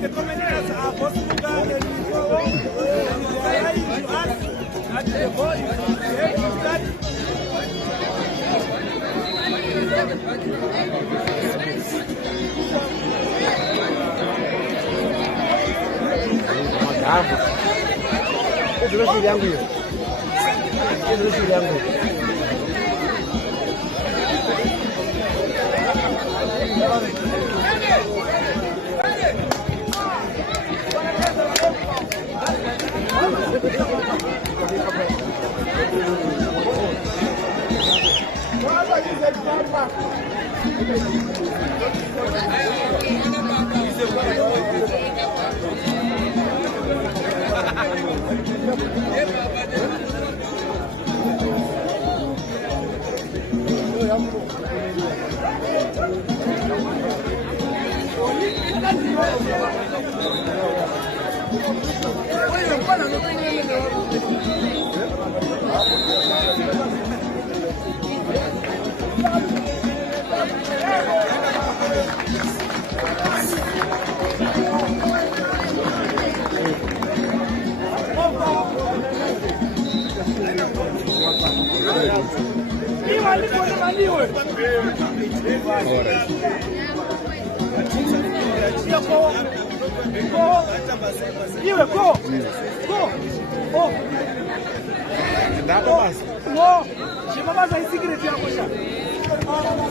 the commentators are possible and at the ball is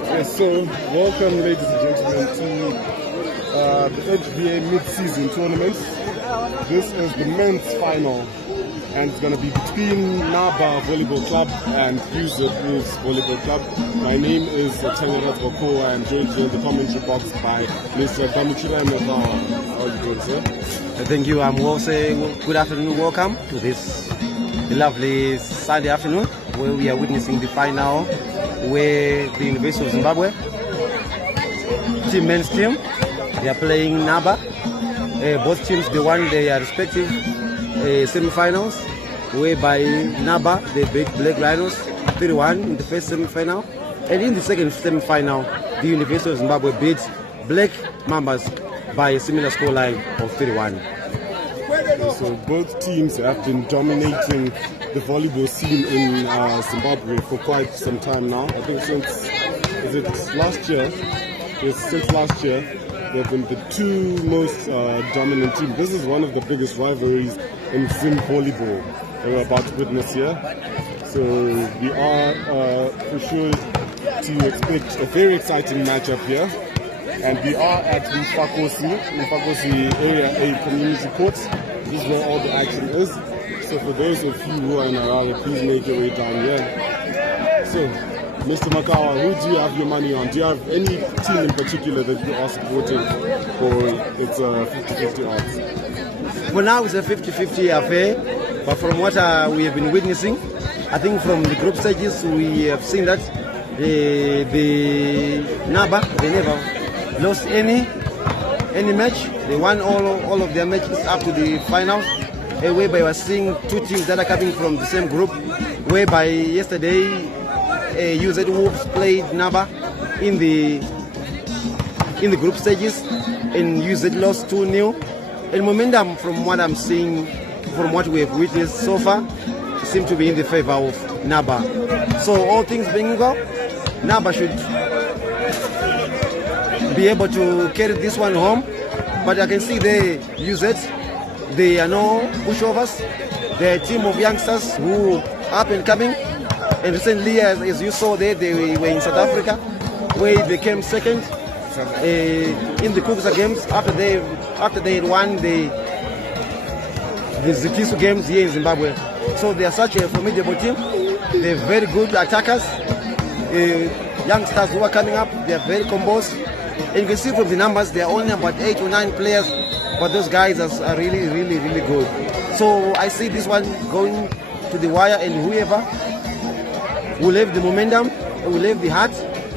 Yes, so welcome ladies and gentlemen to the HVA mid-season tournament. This is the men's final and it's going to be between NABA Volleyball Club and UZ Wolves Volleyball Club. My name is Tanyarat Boko. I am joined here in the commentary box by Mr. Damichira Mekawa. How are you doing, sir? Thank you. I'm also good afternoon. Welcome to this lovely Sunday afternoon where we are witnessing the final where the University of Zimbabwe men's team, they are playing NABA. Both teams, they won their respective semi-finals, whereby NABA, they beat Black Rhinos 3-1 in the first semi-final. And in the second semi-final, the University of Zimbabwe beat Black Mambas by a similar scoreline of 3-1. So both teams have been dominating the volleyball scene in Zimbabwe for quite some time now. I think since last year, they've been the two most dominant teams. This is one of the biggest rivalries in Zim volleyball that we're about to witness here. So we are for sure to expect a very exciting matchup here. And we are at the Mfakosi Area A Community Court. This is where all the action is. So for those of you who are in Harare, please make your way down here. So, Mr. Makawa, who do you have your money on? Do you have any team in particular that you are supporting, or it's a 50-50 odds? For now, it's a 50-50 affair. But from what we have been witnessing, I think from the group stages, we have seen that the NABA, they never lost any match. They won all of their matches up to the final. Whereby we are seeing two teams that are coming from the same group. Whereby yesterday, UZ Wolves played NABA in the group stages, and UZ lost 2-0. And momentum, from what I'm seeing, from what we have witnessed so far, seem to be in the favor of NABA. So all things being equal, NABA should be able to carry this one home. But I can see they use it. They are no pushovers. They're a team of youngsters who are up and coming. And recently, as you saw there, they were in South Africa, where they came second in the Kuksa games after they had won the Zikisu games here in Zimbabwe. So they are such a formidable team. They're very good attackers. Youngsters who are coming up, they are very composed. And you can see from the numbers, there are only about 8 or 9 players, but those guys are really, really, really good. So I see this one going to the wire, and whoever will have the momentum, will have the heart,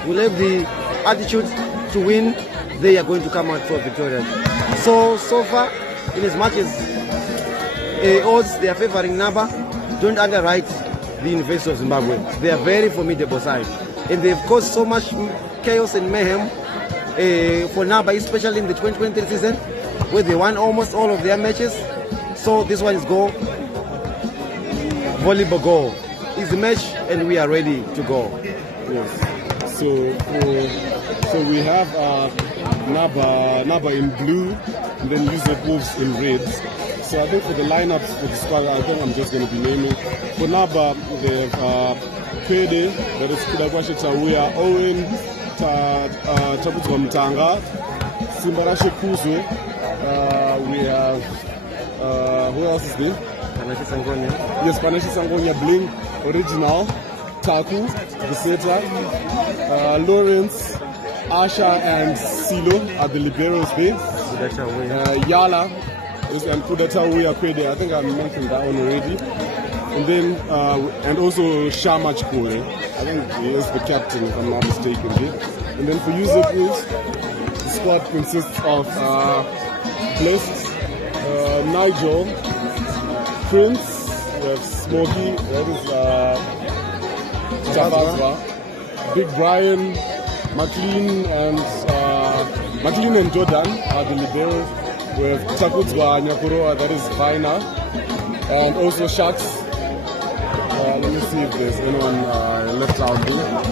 will have the attitude to win, they are going to come out for victorious. So far, in as much as odds they are favoring NABA, don't underwrite the University of Zimbabwe. They are very formidable side, and they've caused so much chaos and mayhem for NABA, especially in the 2023 season. where they won almost all of their matches. So this one is go. Volleyball go. It's the match and we are ready to go. Yes. So we have NABA in blue, and then UZ Wolves in red. So I think for the lineups for the squad, I think I'm just going to be naming. For NABA, they have Kwede, that is Kudakwashe Tawuya, Owen, Chaputwa Mtanga, Simbarashe Kuzo. We have, who else is there? Panashi Sangonya. Yes, Panashi Sangonya, Bling, Original, Taku, Viseta, Lawrence, Asha and Silo are the liberos there. Yala and Kudatawuya Kwede, I think I mentioned that one already. And then, and also Shama Chikore, I think he is the captain if I'm not mistaken there. And then for UZ Wolves, the squad consists of Blessed, Nigel, Prince, we have Smokey, that is Chavazwa, Big Brian, McLean and Jordan are the liberos. We have Takutzwa Nyakuroa, that is Vina, and also Sharks. Let me see if there's anyone left out there.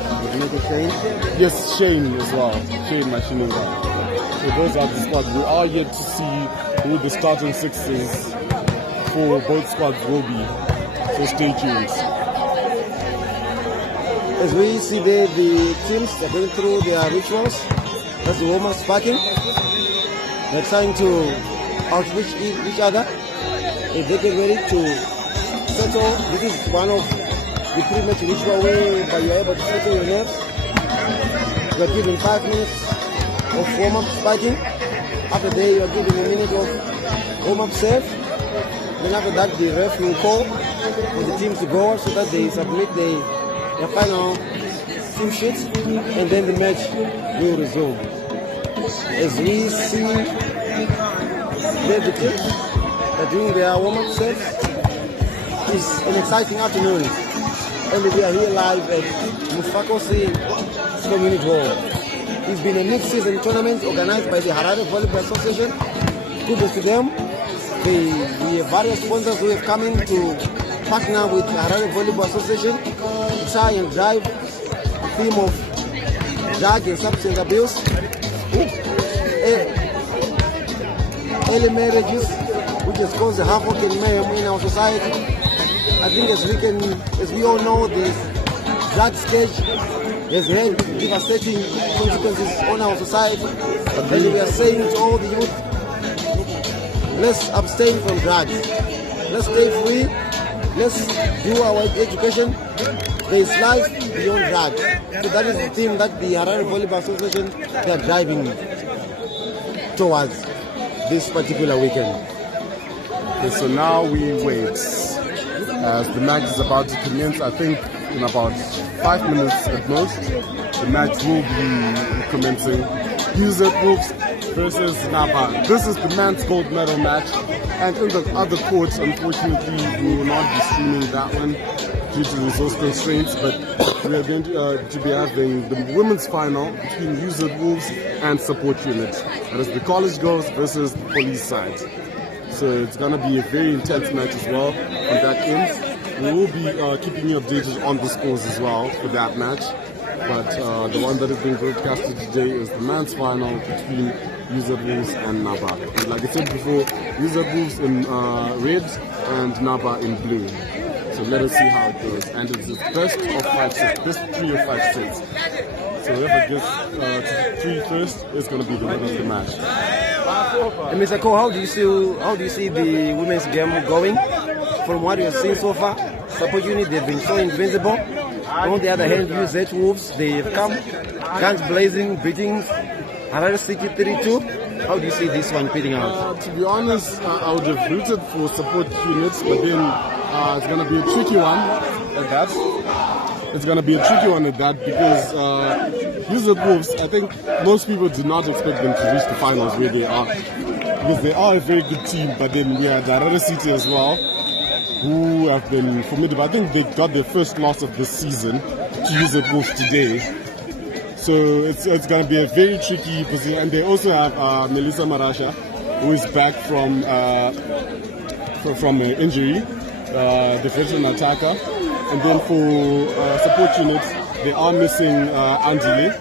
Shane? Yes, Shane as well. Shane Machining. So those are the squads. We are yet to see who the starting sixes for both squads will be. So stay tuned. As we see there, the teams are going through their rituals. That's the warm-up sparking. They're trying to outreach each other. If they get ready to settle, this is one of the pre-match ritual where you are able to settle your nerves. You are given 5 minutes of warm-up sparking. After that, you are given a minute of warm-up serve. Then after that, the ref will call for the teams to go so that they submit their final team sheets, and then the match will resume. As we see the teams are doing their warm-up serve, it's an exciting afternoon, and we are here live at Mufakosi Community Hall. It's been a mid-season tournament organized by the Harare Volleyball Association. Kudos to them. We have various sponsors who have come in to partner with the Harare Volleyball Association to try and drive the theme of drug and substance abuse, early marriages, which has caused havoc and mayhem in our society. I think as we all know, this drug scourge has had devastating consequences on our society. And we are saying to all the youth, let's abstain from drugs. Let's stay free. Let's do our education. There is life beyond drugs. So that is the theme that the Harare Volleyball Association they are driving towards this particular weekend. Okay, so now we wait as the match is about to commence. I think in about 5 minutes at most, the match will be commencing. UZ Wolves versus NABA. This is the men's gold medal match, and in the other courts, unfortunately, we will not be streaming that one due to resource constraints, but we are going to be having the women's final between UZ Wolves and Support Unit. That is the college girls versus the police side. So it's going to be a very intense match as well on that end. We will be keeping you updated on the scores as well for that match. But the one that is being broadcasted today is the men's final between UZ Wolves and NABA. And like I said before, UZ Wolves in red and NABA in blue. So let us see how it goes. And it's the best of 5 sets, best 3 of 5 sets. So whoever gets to 3 first is going to be the winner of the match. And Mr. Cole, how do you see the women's game going? From what you have seen so far, Support Unit, they've been so invincible. On the other hand, UZ Wolves, they've come guns blazing, beating Harare City 32. How do you see this one pitting out? To be honest, I would have rooted for Support Units, but then it's going to be a tricky one at that. It's going to be a tricky one at that because UZ Wolves, I think most people do not expect them to reach the finals where they are. Because they are a very good team, but then we have Harare City as well, who have been formidable. I think they got their first loss of the season to UZ Wolves today. So it's going to be a very tricky position. And they also have Melissa Marasha, who is back from injury, the veteran attacker. And then for support units, they are missing Andile,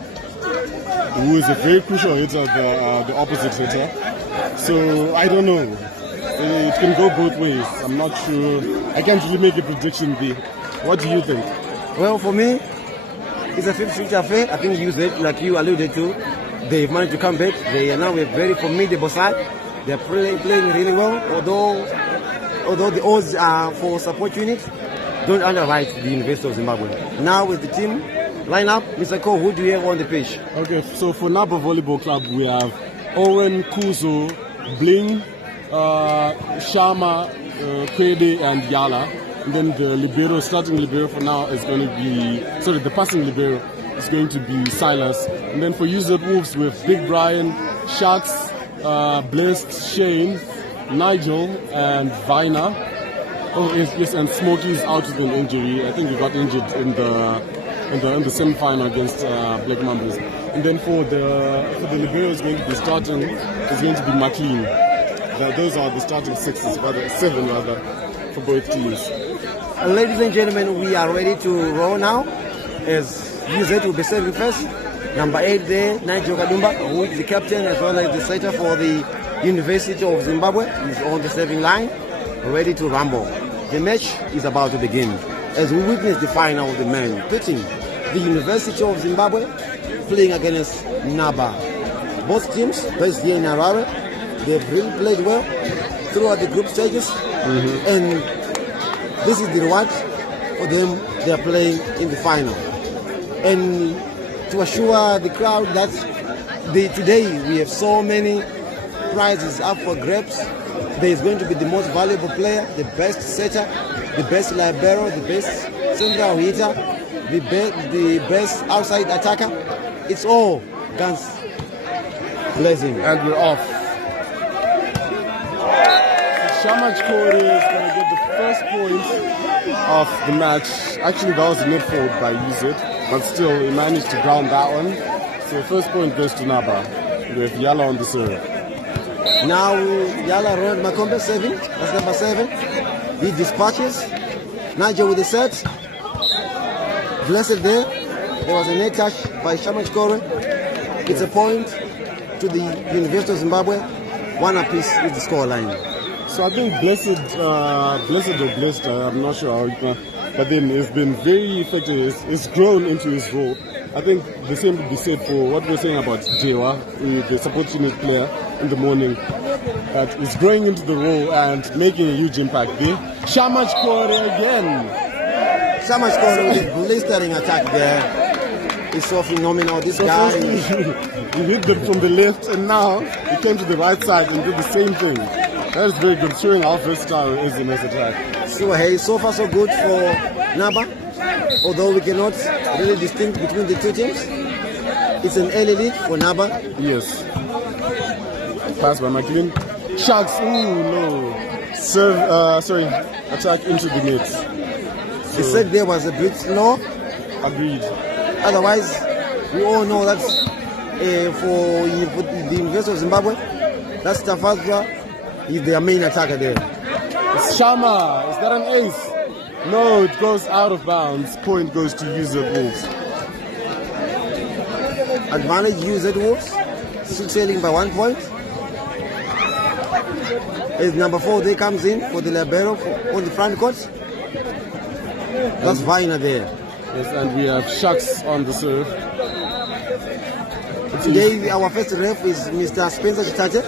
who is a very crucial hitter, the opposite hitter. So I don't know. It can go both ways. I'm not sure. I can't really make a prediction there. What do you think? Well, for me, it's a 50-50 affair. I think you said, like you alluded to, they've managed to come back. They are now a very formidable side. They're playing really well, although the odds are for support units. Don't underwrite the University of Zimbabwe. Now with the team lineup, Mr. Cole, who do you have on the pitch? Okay, so for NABA Volleyball Club, we have Owen, Kuzo, Bling, Sharma, Kwede, and Yala. And then the starting libero for now is going to be, the passing libero is going to be Silas. And then for UZ Wolves, we have Big Brian, Sharks, Blessed, Shane, Nigel, and Vina. Oh yes, and Smokey's out with an injury. I think he got injured in the semi-final against Black Mambas. And then for the libero is going to be starting is going to be McLean. Those are the starting seven for both teams. Ladies and gentlemen, we are ready to roll now. As UZ will be serving first. Number 8 there, Nigel Kadumba, who is the captain as well as the setter for the University of Zimbabwe, is on the serving line, ready to rumble. The match is about to begin as we witness the final of the men pitting the University of Zimbabwe playing against NABA. Both teams based here in Harare, they've really played well throughout the group stages, and this is the reward for them. They are playing in the final, and to assure the crowd that today we have so many prizes up for grabs. There is going to be the most valuable player, the best setter, the best libero, the best central hitter, the best outside attacker. It's all guns blazing. And we're off. Shamaj Kore is going to get the first point of the match. Actually, that was a net fault by UZ, but still, he managed to ground that one. So first point goes to NABA with Yala on the serve. Now Yala Ronald Makombe serving, that's number 7. He dispatches. Nigel with the set. Blessed there. There was a net touch by Shamaj Kore. It's a point to the University of Zimbabwe. 1 apiece is the score line. So I think Blessed or Blessed, I'm not sure how but then it's been very effective. It's grown into his role. I think the same would be said for what we're saying about Jewa, the support unit player in the morning. That is growing into the role and making a huge impact there. Shamaj Kore again. Shamaj Kore with a blistering attack there. It's so phenomenal. This guy. He hit them from the left and now he came to the right side and did the same thing. That is very good, showing how versatile is in this attack. So hey, so far so good for NABA. Although we cannot really distinguish between the two teams. It's an early lead for NABA. Yes. Pass by McLean. Sharks, no. Attack into the net. The set there was a bit low. Agreed. Otherwise, we all know that for the University of Zimbabwe, that's Tafazwa is their main attacker there. It's Shama. Is that an ace? No, it goes out of bounds. Point goes to UZ Wolves. Advantage UZ Wolves. Still trailing by 1 point. As number 4 there comes in for the libero on the front court. That's Vina there. Yes, and we have Sharks on the serve. Today our first ref is Mr. Spencer Chitate.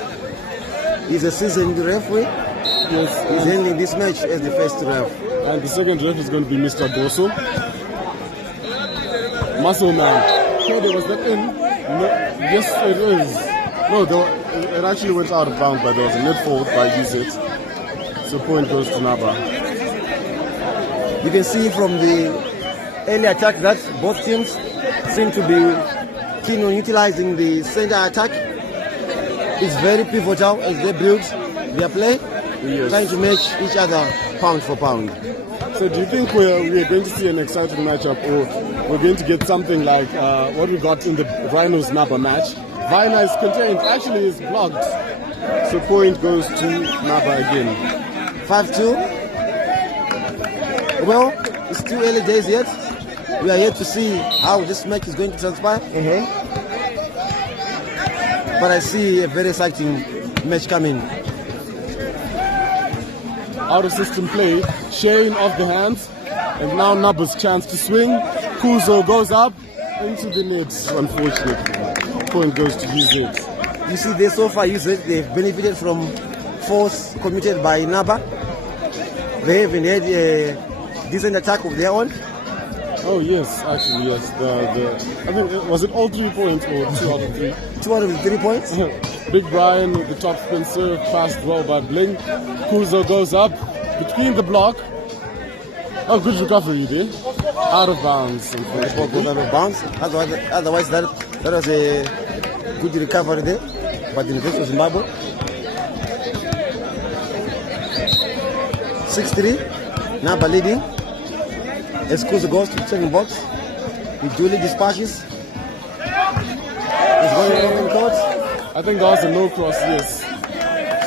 He's a seasoned referee. Yes, he's handling this match as the first ref. And the second ref is going to be Mr. Doso. Muscle man. So there was that in. No, yes, it is. No, it actually went out of bounds, but there was a net fault by UZ. So point goes to NABA. You can see from the early attack that both teams seem to be keen on utilizing the center attack. It's very pivotal as they build their play, trying to match each other pound for pound. So do you think we're going to see an exciting matchup, or we're going to get something like what we got in the Rhinos NABA match? Vina is contained, actually is blocked. So point goes to NABA again. 5-2. Well, it's still early days yet. We are yet to see how this match is going to transpire. But I see a very exciting match coming. Out of system play, Shane off the hands, and now NABA's chance to swing. Kuzo goes up into the nets, unfortunately. Point goes to UZ. You see, they so far UZ, they've benefited from force committed by NABA. They haven't had a decent attack of their own. Oh yes, actually yes. I think was it all 3 points or 2 out of 3? 2 out of the 3 points. Big Brian with the top spin serve, passed well by Bling. Kuzo goes up between the block. Oh, good recovery there. Out of bounds. The ball goes out of bounds. Otherwise, that was a good recovery there. But the University of Zimbabwe. 6-3. NABA leading. As Kuzo goes to the second box. He duly dispatches. He's going to the court. I think that was a no cross, yes.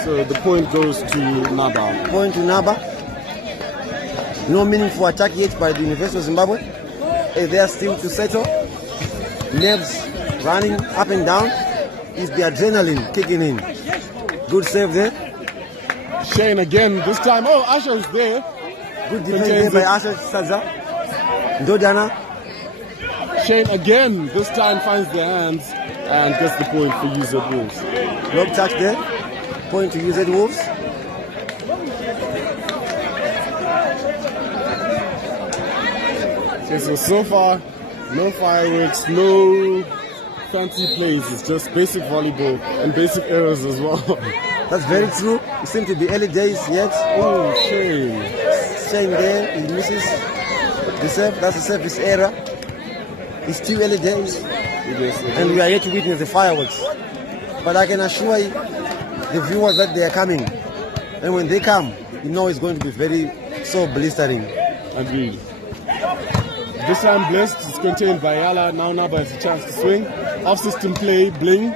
So the point goes to NABA. Point to NABA. No meaningful attack yet by the University of Zimbabwe. They are still to settle. Nerves running up and down. Is the adrenaline kicking in. Good save there. Shane again, this time. Oh, Asha is there. Good defense there by Asha Saza. Dodana. Shane again, this time finds the hands and gets the point for UZ Wolves. Lob touch there. Point to UZ Wolves. Okay, so far, no fireworks, no fancy plays. It's just basic volleyball and basic errors as well. That's very true. It seems to be early days yet. Oh, Shane. Shane there, he misses the serve. That's a service error. It's still early days. And we are yet to witness the fireworks. But I can assure you, the viewers that they are coming. And when they come, you know it's going to be very so blistering. Agreed. This time Blessed is contained by Yala. Now NABA has a chance to swing. Off system play, Bling.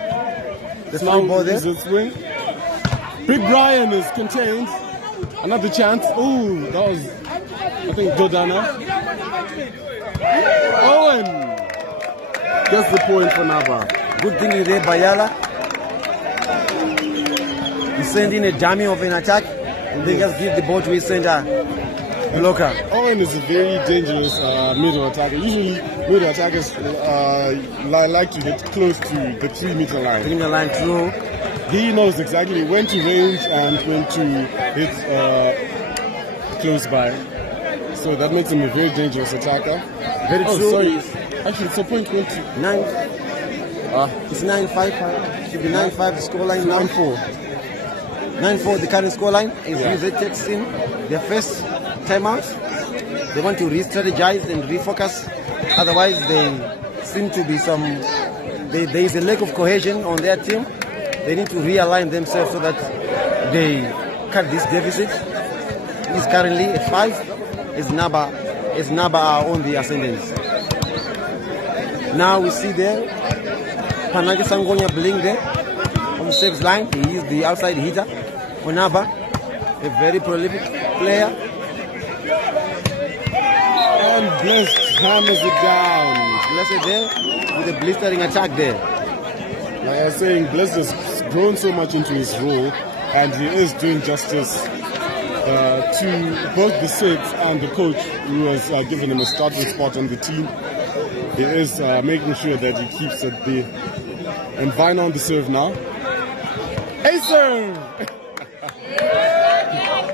The swing ball there. Swing. Big Brian is contained. Another chance. Oh, that was, I think, Dodana. Owen gets the point for NABA. Good thing there by Yala. He sent in a dummy of an attack and they just give the ball to his center blocker. Owen is a very dangerous middle attacker. Usually middle attackers like to get close to the 3-meter line. 3-meter line through. He knows exactly when to range and when to hit close by. So that makes him a very dangerous attacker. Very true. Sorry. Actually, it's a point 20. It's 9-5. Should be 9-5 the scoreline. 9-4. 9-4 the current scoreline. As UZ takes in their first timeout. They want to re-strategize and refocus. Otherwise, they seem to be there is a lack of cohesion on their team. They need to realign themselves so that they cut this deficit. It's currently at 5. As NABA are on the ascendance. Now we see there Panagi Sangonya Bling there on the saves line. He is the outside hitter for NABA, a very prolific player. And Blessed hammers it down. Blessed there with a blistering attack there. Like I was saying, Blessed has grown so much into his role, and he is doing justice to both the six and the coach who has given him a starting spot on the team. He is making sure that he keeps it there. And Vine on the serve now. Acer!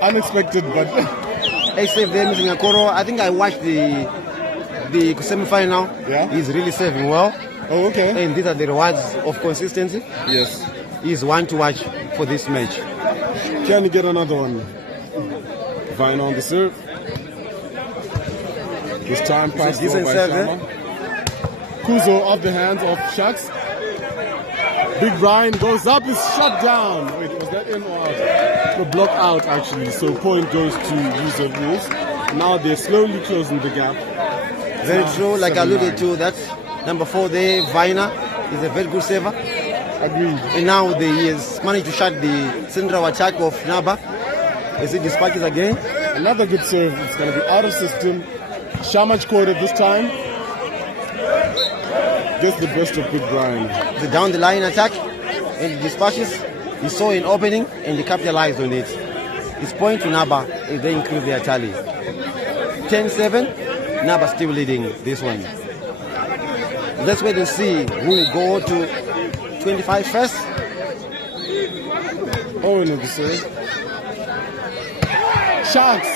Unexpected, but... Acer there missing a Koro. I think I watched the semi-final. Yeah? He's really serving well. Oh, okay. And these are the rewards of consistency. Yes. He's one to watch for this match. Can you get another one? Vine on the serve. This time passed well by Sama. Kuzo off the hands of Shucks. Big Brian goes up, is shut down. Wait, was that in or out? No, block out actually. So point goes to UZ Wolves. Now they're slowly closing the gap. Very true, like I alluded to, that number 4 there, Viner, is a very good saver. Agreed. And now he has managed to shut the central attack of NABA as he dispatches again. Another good serve. It's going to be out of system. Shamach caught it this time. Just the best of good Brian. The down the line attack and he dispatches. He saw an opening and he capitalized on it. His point to NABA is they increase their tally. 10-7, NABA still leading this one. Let's wait and see who will go to 25 first. Owen with the serve. Sharks.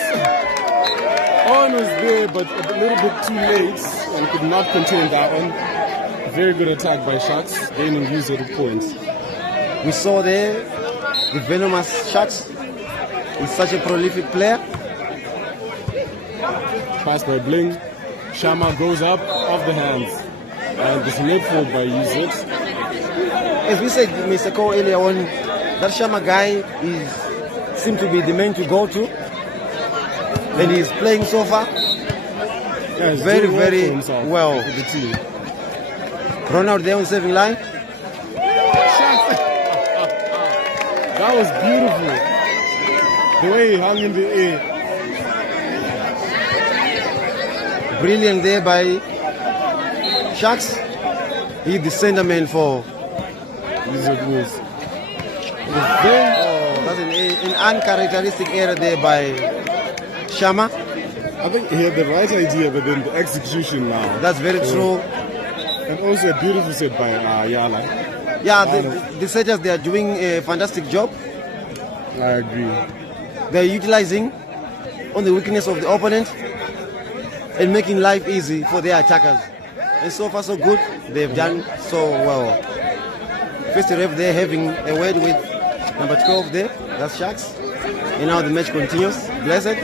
Owen was there, but a little bit too late and could not contain that one. Very good attack by Sharks, gaining user points. We saw there the venomous Sharks. He's such a prolific player. Pass by Bling. Shama goes up off the hands. And this net fall by Yusuf. As we said, Mr. Cole, earlier on, that Shama guy seems to be the man to go to. And he's playing so far Yeah, he's very, doing well very for himself well. with the team. Ronald there on saving line. That was beautiful. The way he hung in the air. Brilliant there by Sharks. He's the center man for. Yusuf was. That's an uncharacteristic error there by Shama. I think he had the right idea, but then the execution now. That's very true. And also a beautiful set by Yala. Yeah, the setters, they are doing a fantastic job. I agree. They're utilizing on the weakness of the opponent and making life easy for their attackers. And so far so good, they've done so well. First ref there having a word with number 12 there, that's Sharks. And now the match continues. Blessed,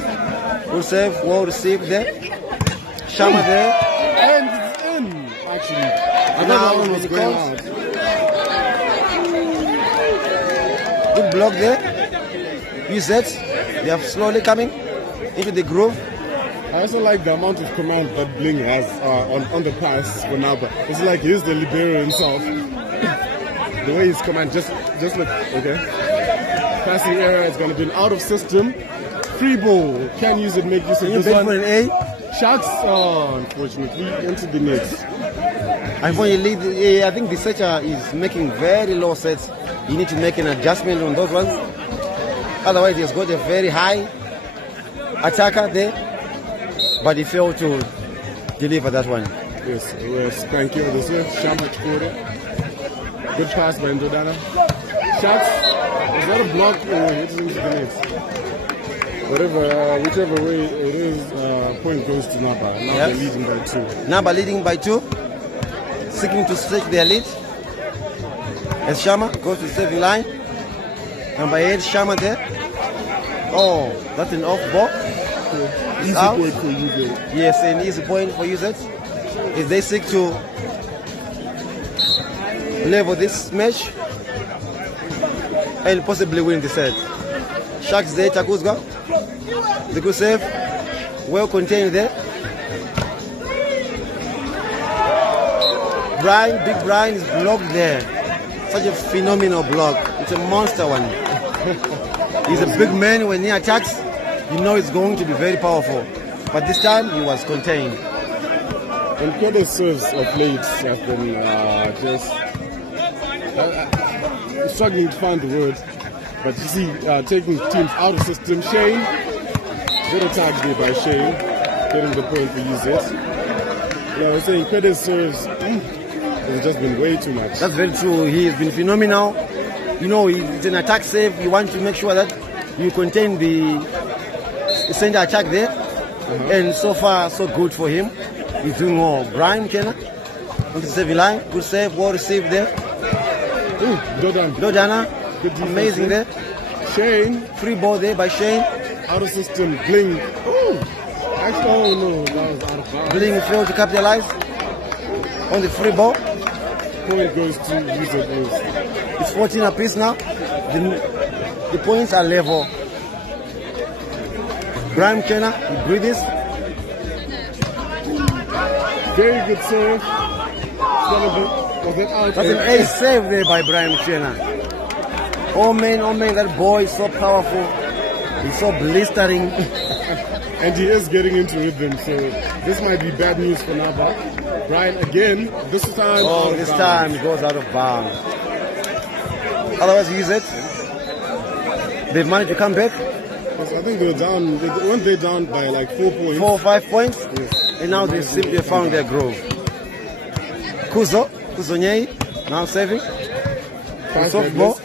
good serve, well received there. Shama there. And it's in, actually. I Now thought that one was the going calls. out. Good block there. Usets, they are slowly coming into the groove. I also like the amount of command that Bling has on the pass for Naba. It's like he's the libero himself. The way his command, just look, okay. Passing error is going to be an out of system. Free ball, can use it, make use of You this bet one. for an A. Sharks, unfortunately, into the net. Unfortunately, I think the searcher is making very low sets. You need to make an adjustment on those ones. Otherwise, he has got a very high attacker there, but he failed to deliver that one. Yes, thank you. This is Shamach Kore. Good pass by Ndodana. Sharks, is that a block or it's into the net? Whichever way it is, point goes to Naba. Now Yes. they're leading by 2. Naba leading by 2, seeking to stretch their lead. As Shama goes to the saving line. Number 8, Shama there. Oh, that's an off ball. Easy out. point for you there. Yes, an easy point for users. If they seek to level this match and possibly win the set. Sharks there, Takuzga. The good save. Well contained there. Big Brian is blocked there. Such a phenomenal block. It's a monster one. He's a big man. When he attacks, you know it's going to be very powerful. But this time he was contained. And Kode's serves of late have been just struggling to find the word. But you see, taking teams out of system. Shane, good attack there by Shane, getting the point for users. Yeah, I was saying Kode's serves has just been way too much. That's very true. He has been phenomenal. You know, it's an attack save. You want to make sure that you contain the center attack there. And so far, so good for him. He's doing well. Brian Kenna on the saving line. Good save, well received there. Ooh, Dodan. Dodana, Good defense amazing there. Shane, Free ball there by Shane. out of system. Bling. Ooh. Actually, oh no, that was out of bounds. Bling failed to capitalize on the free ball. Point goes to user blues. It's 14 apiece now. The points are level. Brian Kenna, he breathes. Very good serve. It's gonna be Was that out? That's an ace save there by Brian Mchena. Oh man, that boy is so powerful. He's so blistering. And he is getting into rhythm, so this might be bad news for NABA. Brian again, this time. Oh, this time he goes out of bounds. Otherwise, use it. They've managed to come back. Yes, I think they were down. Weren't they down by like 4 points? 4 or 5 points. Yes. And now they simply found their groove. Kuzonyei, now saving. Soft ball.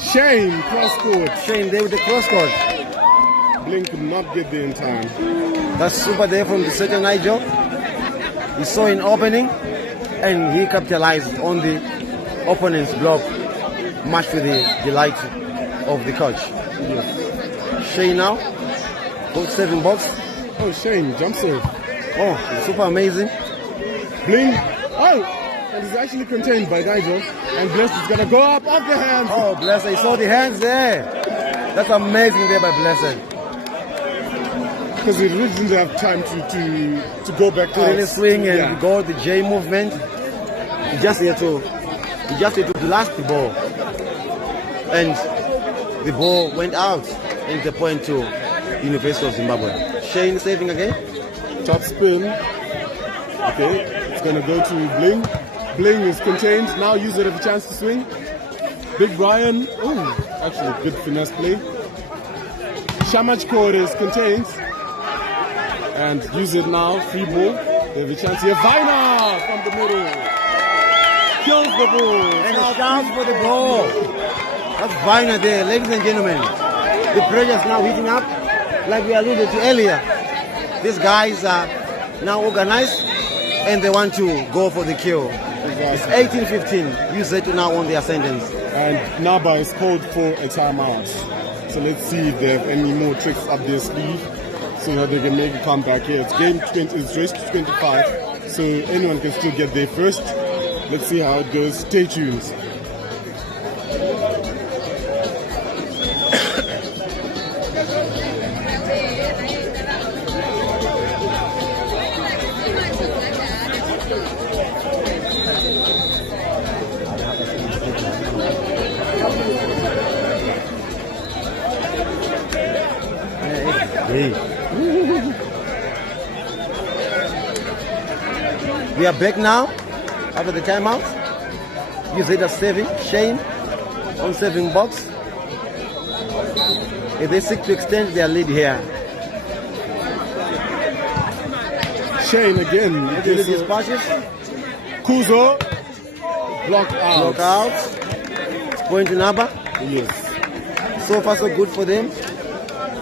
Shane, cross court. Shane there with the cross court. Blink could not get there in time. That's super there from the second Nigel. He saw an opening and he capitalized on the opponent's block, much to the delight of the coach. Yes. Shane now, both saving box. Oh, Shane, jump serve. Oh, super amazing. Bling. Oh, and it's actually contained by Nigel. And Blessed is going to go up off the hands. Oh, Blessed, he saw the hands there. That's amazing there by Blessed. Because he really didn't have time to go back To really swing and go the J movement. He just had to blast the ball. And the ball went out and the point to University of Zimbabwe. Shane saving again. Top spin. Okay, it's going to go to Bling. Bling is contained. Now user have a chance to swing. Big Brian. Oh, actually good finesse play. Shamachkor is contained. And use it now. Free ball. They have a chance here. Vina from the middle. Kills the ball. And it's down for the ball. That's Vina there, ladies and gentlemen. The pressure is now heating up. Like we alluded to earlier. These guys are now organized and they want to go for the kill. It's 18-15. Use it now on the ascendance. And NABA is called for a timeout. So let's see if they have any more tricks up their sleeve so that they can make a comeback here. It's game 20, it's race to 25. So anyone can still get there first. Let's see how it goes. Stay tuned. We are back now after the timeout. Use it as saving. Shane on saving box. If they seek to extend their lead here. Shane again. Really dispatches. Kuzo. Block out. Block out. It's point to NABA. Yes. So far so good for them.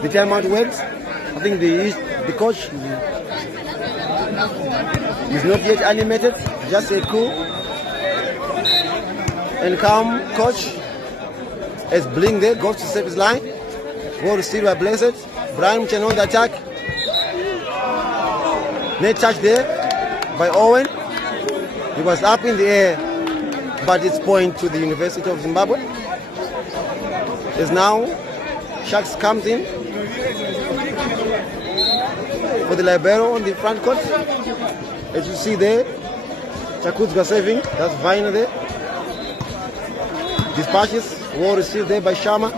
The timeout works. I think the coach is not yet animated, just a cool and calm coach. As Bling there goes to save his line. Ball received by Blessed. Brian Mchena on the attack. Net touch there by Owen. He was up in the air, but it's point to the University of Zimbabwe. As now Sharks comes in for the libero on the front court. As you see there, Chakuzga saving. That's Vina there. Dispatches. War received there by Shama.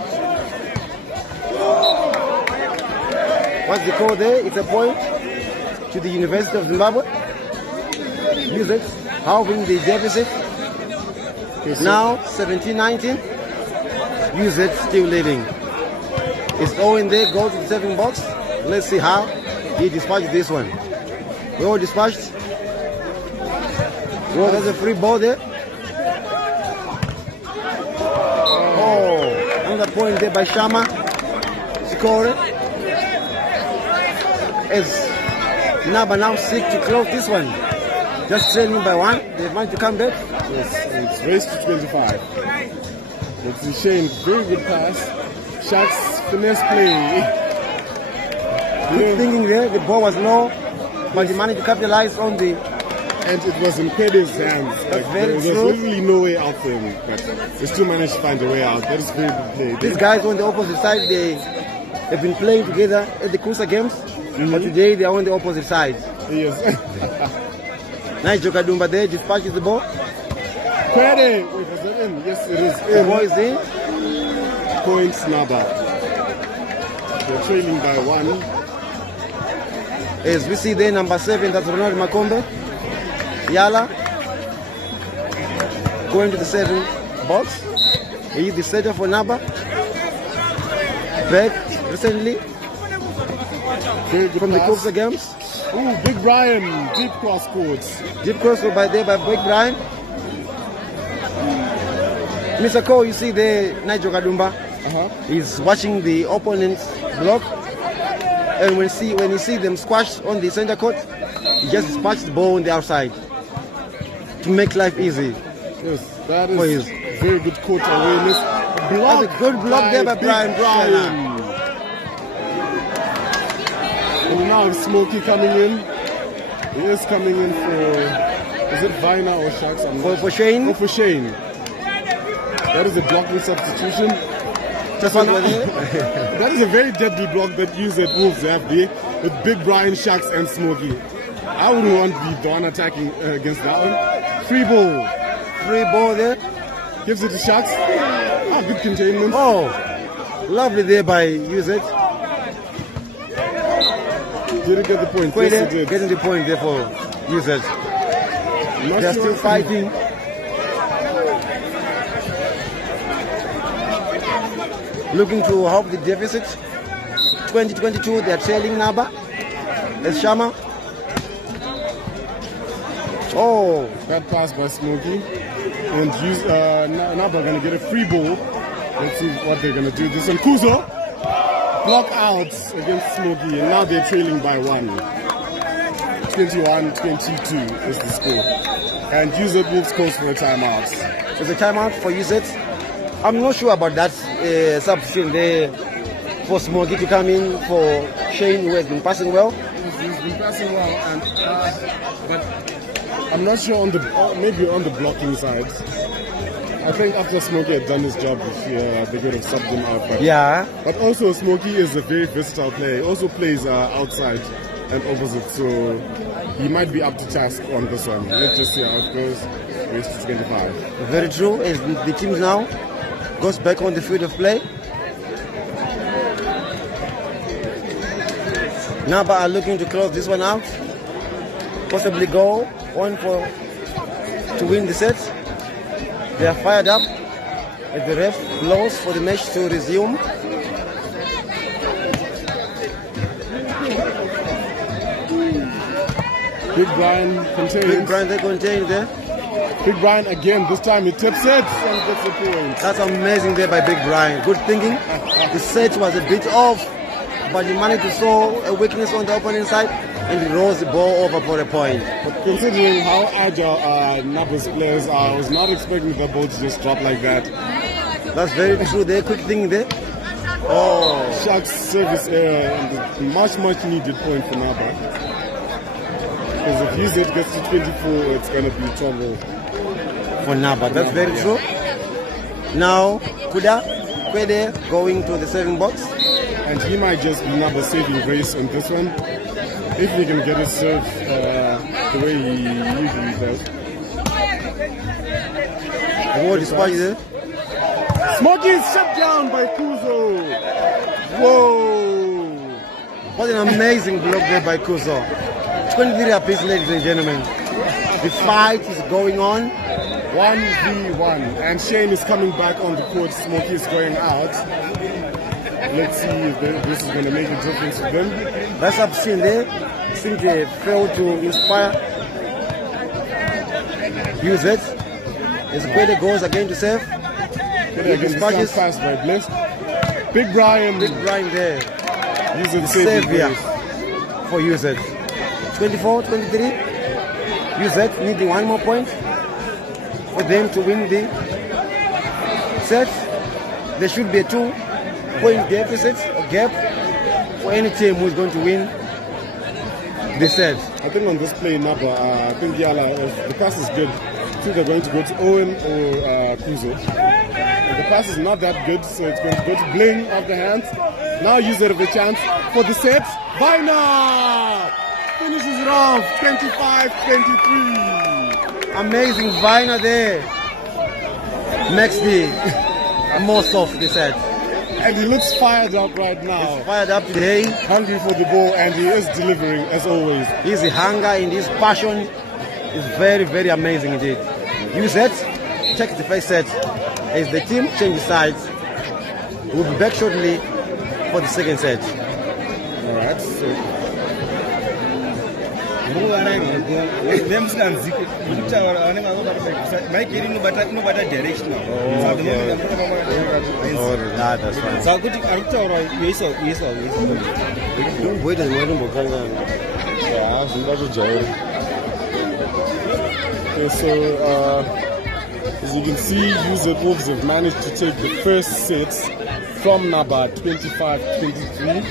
What's the call there? It's a point to the University of Zimbabwe. Use it. Halving the deficit. Now 17-19. Use it. Still leading. It's Owen there. Goes to the saving box. Let's see how he dispatched this one. We all dispatched. Well, there's a free ball there. Oh, another point there by Shama. Score. As NABA now seek to close this one. Just trailing by one. They want to come back. Yes, it's race to 25. It's a shame. Very good pass. Sharks finesse play. Good thinking there. The ball was low, but he managed to capitalize on the. And it was in Pede's hands. That's very there true. was literally no way out for him, but they still managed to find a way out. That is very good play. These guys on the opposite side, they have been playing together at the Kusa games, but today they are on the opposite side. Yes. Nice Joka Dumba there, dispatches the ball. Wait, was that in? Yes, it is The in. ball is in. Points NABA. They're trailing by 1. As we see there, number 7, that's Ronald Makombe. Yala going to the 7 box. He's the setter for NABA. Back recently Very good from the pass. Coopsa Games. Ooh, Big Brian, deep cross courts. Deep cross by there by Big Brian. Mr. Cole, you see there, Nigel Kadumba. He's watching the opponent's block. And when you see them squash on the center court, he just dispatches the ball on the outside to make life easy. Yes, that For is his- very good court awareness. Block That's a good block there by Big Brian. And now Smokey coming in. He is coming in for, is it Vina or Sharks? I'm not For Shane. Oh, for Shane. That is a blocking substitution. Just one That is a very deadly block that used at Wolves have there with Big Brian, Sharks and Smokey. I wouldn't want the one attacking against that one. Free ball. Free ball there. Gives it to Sharks. Ah, good containment. Oh, lovely there by Uzet. Did it get the point? Yes, it did. Getting the point there for Uzet. Not They're sure still if- fighting. Looking to halve the deficit. 2022, they're trailing NABA. It's Shama. Oh, That pass by Smokey. And NABA going to get a free ball. Let's see what they're going to do. This one, Kuzo. Block out against Smokey. And now they're trailing by 1. 21-22 is the score. And Uzet Wolves calls for a timeout. it's a timeout for Uzet. I'm not sure about that substitution there for Smokey to come in for Shane, who has been passing well. He's been passing well, and but I'm not sure on the maybe on the blocking side. I think after Smokey had done his job, they could have subbed him out. But, Yeah. but also Smokey is a very versatile player. He also plays outside and opposite, so he might be up to task on this one. Let's just see how it goes. Race to 25. Very true. As the teams now goes back on the field of play. NABA are looking to close this one out. Possibly go on to win the set. They are fired up as the ref blows for the match to resume. Big Brian contains. Big Brian they contain there. Big Brian again. This time he tips it and gets the point. That's amazing there by Big Brian. Good thinking. The set was a bit off, but he managed to show a weakness on the opponent side and he rolls the ball over for a point. But considering how agile NABA's players are, I was not expecting the ball to just drop like that. That's very true there. Quick thinking there. Oh, Sharks service error and the much needed point for NABA. Because if Uzet gets to 24, it's going to be trouble. for NABA. That's very true. Now, Kwede going to the serving box. And he might just be NABA saving grace on this one. If he can get it served the way he usually does. What is there? Smokey is shut down by Kuzo. Whoa! What an amazing block there by Kuzo. 23 apiece, ladies and gentlemen. The fight is going on. 1v1. And Shane is coming back on the court. Smokey is going out. Let's see if this is going to make a difference for them. That's up seen there. I think they failed to inspire. Use it. As Kwede goes again to serve. Against the pass by Bliss. Big Brian. Big Brian there. Using The saving savior grace. for UZ. 24-23. UZ needing one more point for them to win the set. There should be a 2-point deficit or gap for any team who's going to win the set. I think on this play, NABA, I think Yala, if the pass is good, I think they're going to go to Owen or Kuzo. And the pass is not that good, so it's going to go to Bling off the hands. Now user of a chance for the set. Vina finishes it off, 25-23. Amazing Vina there. makes the most of the set. And he looks fired up right now. He's fired up today. Hungry for the ball, and he is delivering as always. His hunger and his passion is very, very amazing indeed. You set, check the first set. As the team changes sides, we'll be back shortly for the second set. Alright, so That's okay, so as you can see, UZ Wolves have managed to take the first set from NABA 25-23,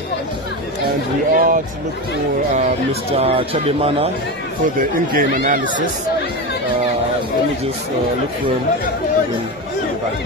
and we are to look for Mr. Chademana for the in-game analysis. Let me just look for him and then go back.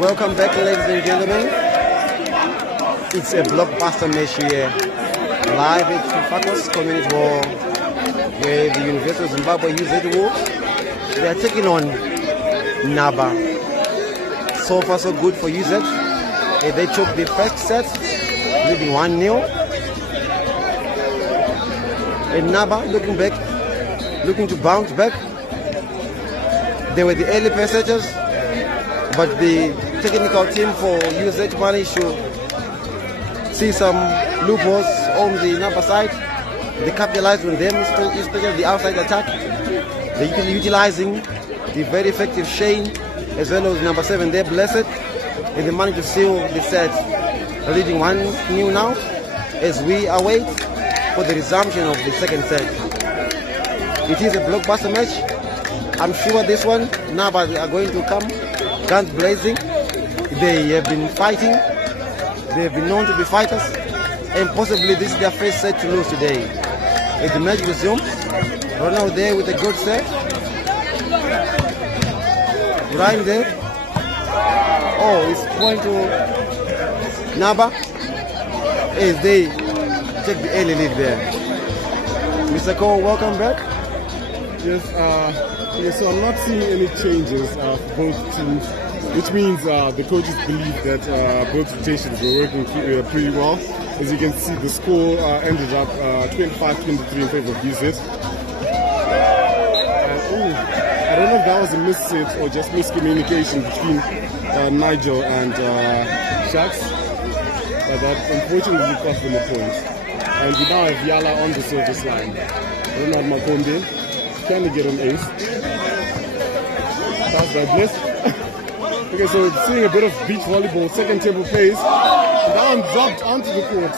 Welcome back, ladies and gentlemen. It's a blockbuster match here, live at Fakos Community Hall, where the University of Zimbabwe UZ Wolves, they are taking on NABA. So far so good for UZ. They took the first set, leading 1-0. And NABA looking back, looking to bounce back. They were the early passengers, but the technical team for UZ managed to see some loopholes on the NABA side. They capitalized on them, especially the outside attack. They're utilizing the very effective Shane as well as number 7 there, Blessed, and they managed to seal the set, leading 1-0 now as we await for the resumption of the second set. It is a blockbuster match. I'm sure this one, NABA are going to come guns blazing. They have been fighting. They have been known to be fighters, and possibly this is their first set to lose today. As the match resumes, Ronald there with a good set. Ryan there. Oh, it's point to NABA as they take the early lead there. Mr. Cole, welcome back. Yes, so I'm not seeing any changes for both teams, which means the coaches believe that both rotations were working pretty well. As you can see, the score ended up 25-23 in favor of UZ. I don't know if that was a misset or just miscommunication between Nigel and Sharks, but that unfortunately cost them a point. And we now have Yala on the service line. Ronald Makonde trying to get an ace. That's by Bliss. Okay, so seeing a bit of beach volleyball, second table plays. Down, dropped onto the court.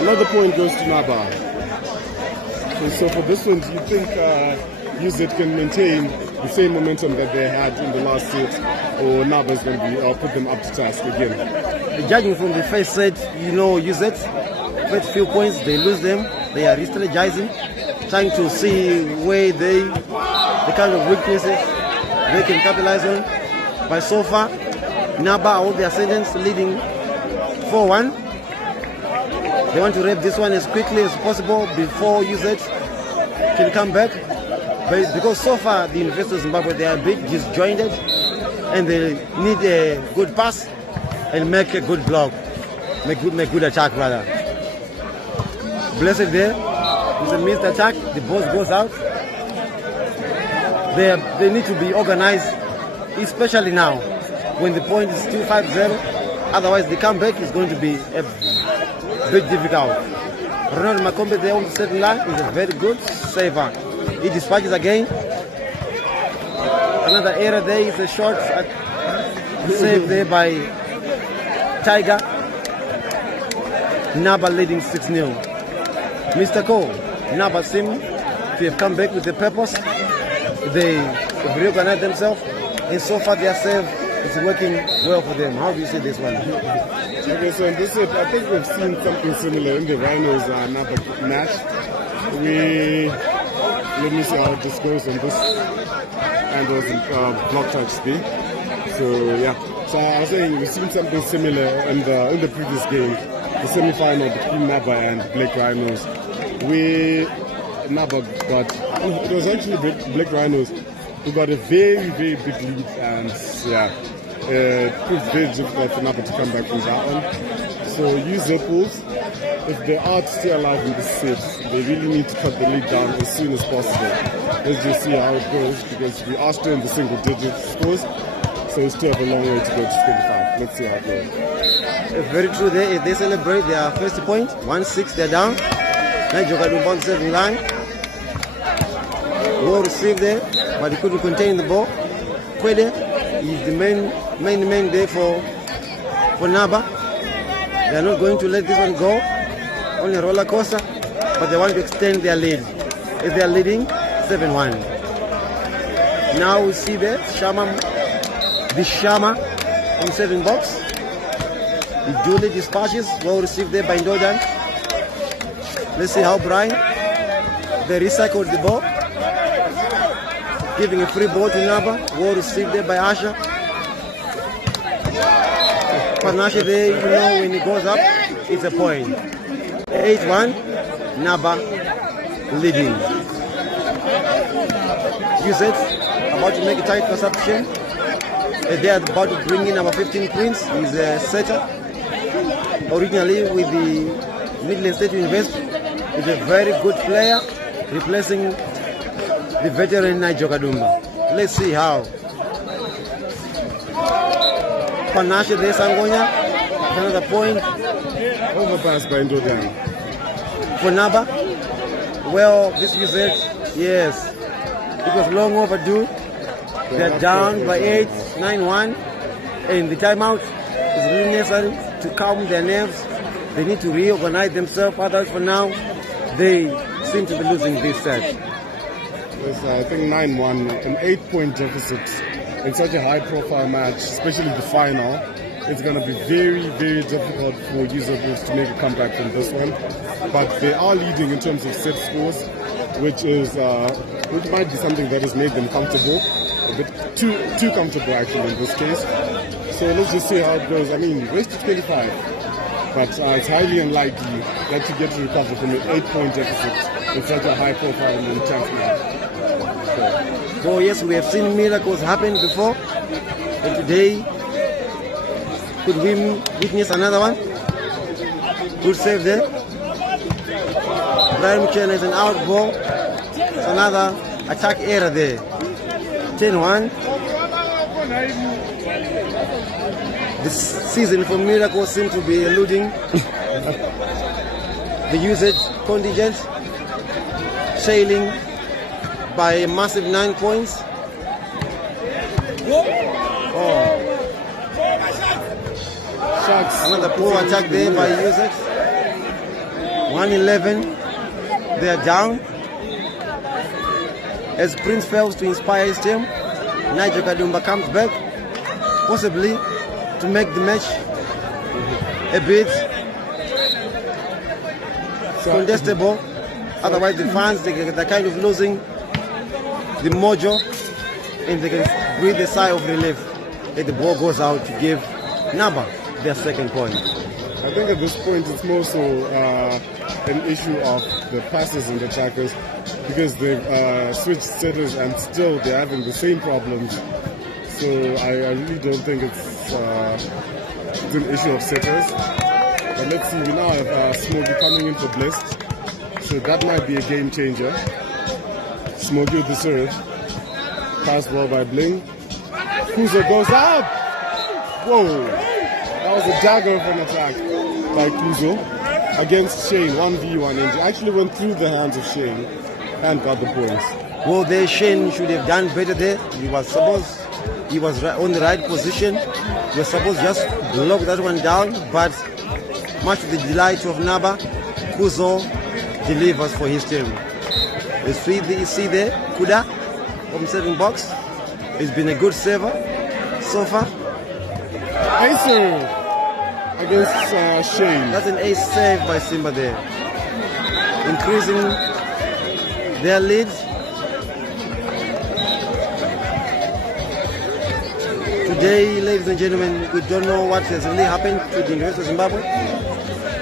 Another point goes to NABA. And so for this one, do you think UZ can maintain the same momentum that they had in the last set, or NABA is going to put them up to task again? Judging from the first set, you know, UZ, first few points, they lose them. They are strategizing, trying to see where the kind of weaknesses they can capitalize on. But so far, NABA all the ascendants leading 4-1. They want to wrap this one as quickly as possible before UZ can come back. But because so far the University of Zimbabwe, they are a bit disjointed and they need a good pass and make a good block, make good attack rather. Blessed there with a missed attack, the ball goes out. They need to be organized, especially now when the point is still 5-0. Otherwise the comeback is going to be a bit difficult. Ronald Makombe there on the second line is a very good saver. He dispatches again. Another error there is a short save there by Tiger. NABA leading 6-0. Mr. Cole, NABA seem to have come back with a purpose. They have reorganized themselves, and so far their save is working well for them. How do you see this one? Okay, so in this set, I think we've seen something similar in the Rhinos NABA match. Let me see how it just goes on this, and there was a block touch there. So yeah, so I was saying we've seen something similar in the previous game, the semi-final between NABA and Black Rhinos. NABA got, it was actually Black Rhinos who got a very, very big lead, and yeah, it proved very difficult for NABA to come back from that one. So use their pools. If they are to stay alive in this set, they really need to cut the lead down as soon as possible. Let's just see how it goes, because we are still in the single digit scores, so we still have a long way to go to 25. Let's see how it goes. Very true there. If they celebrate their first point, 1-6, they're down. Nigel Kadumba on the serving line. Well received there, but he couldn't contain the ball. Kwede is the main there for NABA. They are not going to let this one go. Only a roller coaster, but they want to extend their lead. If they are leading 7-1. Now we see there Shama on the serving box. He duly dispatches, well received there by Ndodan. Let's see how Brian, they recycled the ball, giving a free ball to NABA, well received there by Asha. Panache there, you know, when he goes up, it's a point. 8-1, NABA leading. UZ about to make a tight perception. They are about to bring in number 15 Prince. He's a setter. Originally with the Midland State University. He's a very good player, replacing the veteran Nigel Kadumba. Let's see how. Panache there, Sangonya. Another point. Overpass by Ndodan. For NABA, well, this UZ, yes, it was long overdue. They're down by 8, 9-1, and the timeout is really necessary to calm their nerves. They need to reorganize themselves. Otherwise, for now, they seem to be losing this set. Yes, I think 9-1, an 8-point deficit in such a high-profile match, especially the final. It's going to be very, very difficult for user groups to make a comeback from this one. But they are leading in terms of set scores, which might be something that has made them comfortable, a bit too comfortable actually in this case. So let's just see how it goes. I mean, race to 25, but it's highly unlikely that you get to recover from an 8-point deficit in such a high-profile and intense match. So yes, we have seen miracles happen before, and today could we witness another one? Good save there. Brian Mchena is an out ball. It's another attack error there. 10-1. This season for Miracle seems to be eluding the usage contingent, trailing by a massive 9 points. Sharks. Another poor attack there by users. 111. They are down. As Prince fails to inspire his team, Nigel Kadumba comes back, possibly to make the match a bit contestable. Otherwise, the fans they're kind of losing the mojo, and they can breathe a sigh of relief if the ball goes out to give NABA their second point. I think at this point it's more so an issue of the passers and the attackers, because they've switched setters and still they're having the same problems. So I really don't think it's an issue of setters. But let's see, we now have Smokey coming in for Blessed. So that might be a game changer. Smokey with the serve. Pass ball by Bling. Kuzo goes up! Whoa! That was a dagger of an attack by Kuzo against Shane, 1v1. And he actually went through the hands of Shane and got the points. Well, there Shane should have done better there. He was on the right position. He was supposed to just lock that one down, but much to the delight of NABA, Kuzo delivers for his team. You see there, Kuda from serving box. He's been a good saver so far. Acer against Shane. That's an ace save by Simba there, increasing their lead. Today, ladies and gentlemen, we don't know what has really happened to the University of Zimbabwe.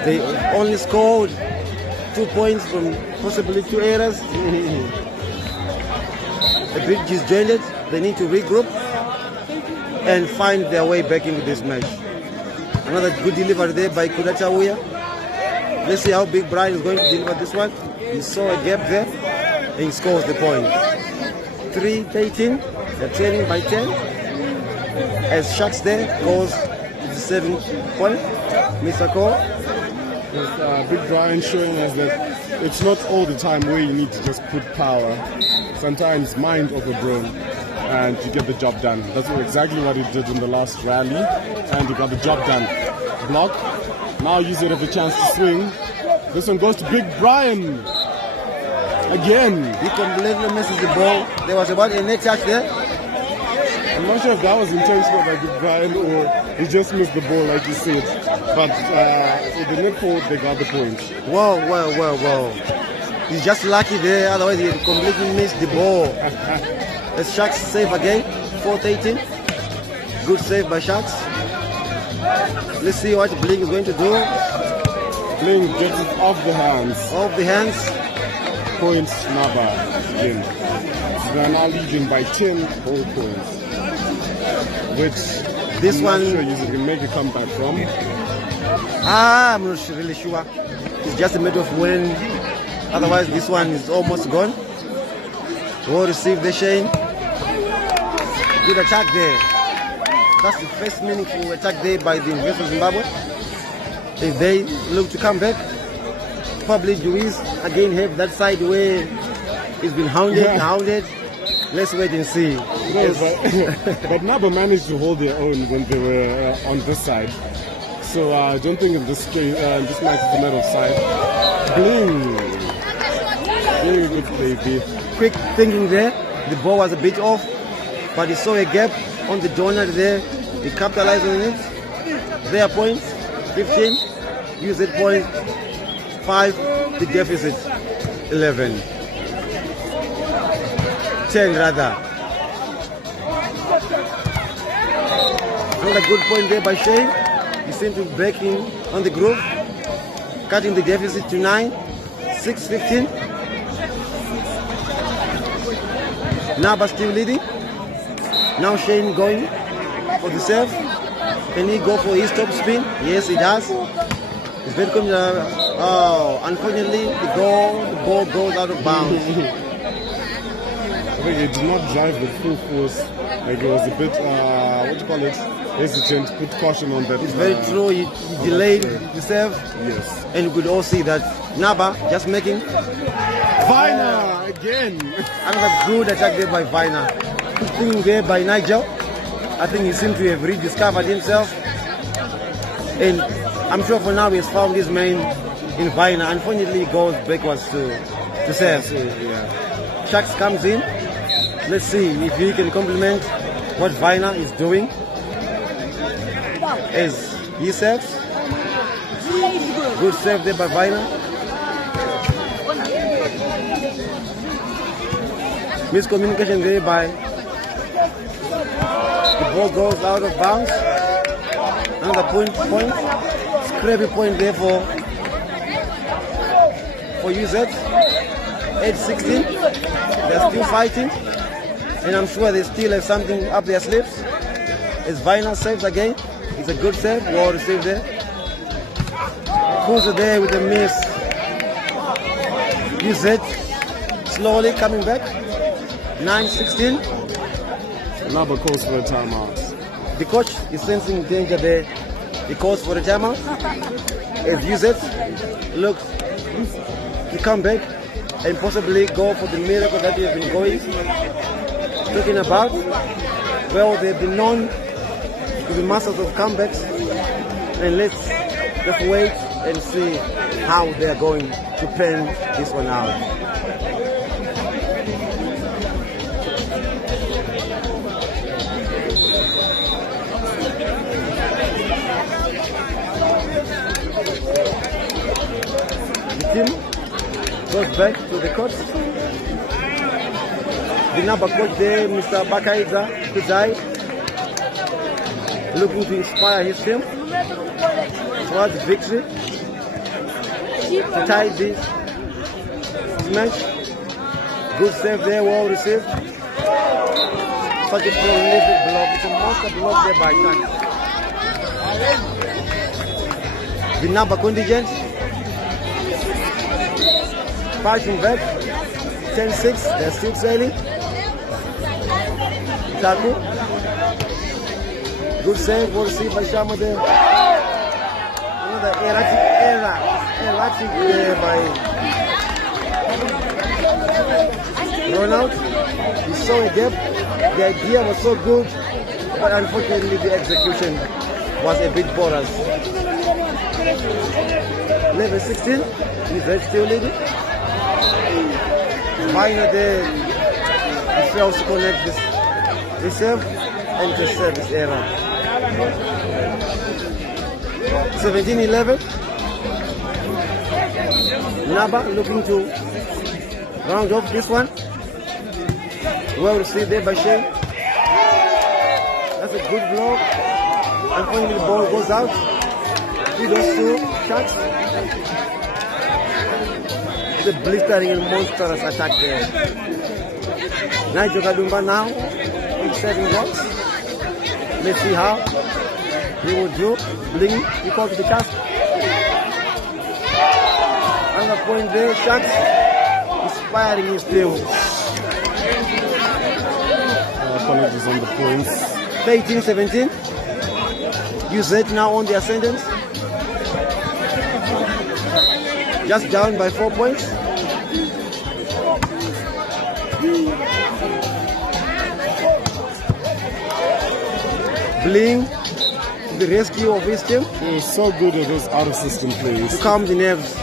They only scored 2 points from possibly 2 errors. A bit disjointed. They need to regroup and find their way back into this match. Another good delivery there by Kudata Uya. Let's see how Big Brian is going to deliver this one. He saw a gap there and he scores the point. 3-18. They're trailing by 10. As Sharks there goes to the 7 point. Mr. Cole. Big Brian showing us that it's not all the time where you need to just put power. Sometimes mind overgrown and you get the job done. That's exactly what he did in the last rally, and he got the job done. Block. Now use it as a chance to swing. This one goes to Big Brian. Again. He completely misses the ball. There was about a net touch there. I'm not sure if that was intentional by Big Brian or he just missed the ball like you said. But with the net forward, they got the point. Whoa. He's just lucky there, otherwise he had completely missed the ball. The Sharks save again, 4-18. Good save by Sharks. Let's see what Bling is going to do. Bling gets it off the hands. Off the hands. Points NABA again. They are now leading by 10 whole points. Which this I'm one not sure you can make a comeback from. I'm not really sure. It's just a matter of when. Otherwise, this one is almost gone. Well received the Shane. Good attack there. That's the first meaningful attack there by the University of Zimbabwe. If they look to come back, probably Luis again have that side where he's been hounded. Let's wait and see. No, but NABA managed to hold their own when they were on this side. So I don't think in this match is a matter of side. Bling. Very good play, B. Quick thinking there. The ball was a bit off, but he saw a gap on the donut there. He capitalized on it. Their points, 15. Use it point, 5. The deficit, 11. 10 rather. Another good point there by Shane. He seemed to be breaking on the groove, cutting the deficit to 9. 6-15. NABA still leading. Now Shane going for the serve. Can he go for his top spin? Yes, he does. It's very oh, unfortunately, the ball goes out of bounds. I think it did not drive with full force. Like it was a bit, what do you call it? Hesitant. Put caution on that. It's very true. He delayed the serve. Yes. And you could all see that NABA just making Viner again. another good attack there by Viner. Good thing there by Nigel. I think he seems to have rediscovered himself. And I'm sure for now he's found his main in Viner. Unfortunately, he goes backwards to serve. Yeah. Shucks comes in. Let's see if he can complement what Viner is doing as he serves. Good serve there by Viner. Miscommunication there by the ball goes out of bounds. Another point. Scrappy point there for UZ. 8-16. They're still fighting. And I'm sure they still have something up their sleeves. As Viner saves again. It's a good save. Well received there. Kuzo there with a miss. UZ slowly coming back. 9-16. NABA calls for a timeout. The coach is sensing danger there. He calls for a timeout. As UZ looks to come back and possibly go for the miracle that they've been talking about. Well, they've been known to be masters of comebacks, and let's just wait and see how they're going to pen this one out. The team goes back to the court. The NABA coach there, Mr. Bakaiza Kuzai, looking to inspire his team towards victory to tie this match. Good save there, well received. Such a prolific block. It's a monster block there by Nat. The NABA contingent fighting back. 10-6, they're still trailing. Taku. Good save, well received by Sharma there. Another erratic there by Ronald. He saw a gap. The idea was so good, but unfortunately the execution was a bit porous. 11-16, he's still leading. Viner there, he fails to connect this serve and the service error. 17-11. NABA looking to round off this one. Well received there by Shane. That's a good block. Unfortunately the ball goes out. He goes through shots. The blistering and monstrous attack there. Nigel Kadumba now in 7 blocks. Let's see how he will do. Bling equal to the task. Another point there, shots. Inspiring his team. Apologies on the points. 18-17. UZ now on the ascendant. Just down by 4 points. Bling to the rescue of his team. He was so good at those out-of-system plays. To calm the nerves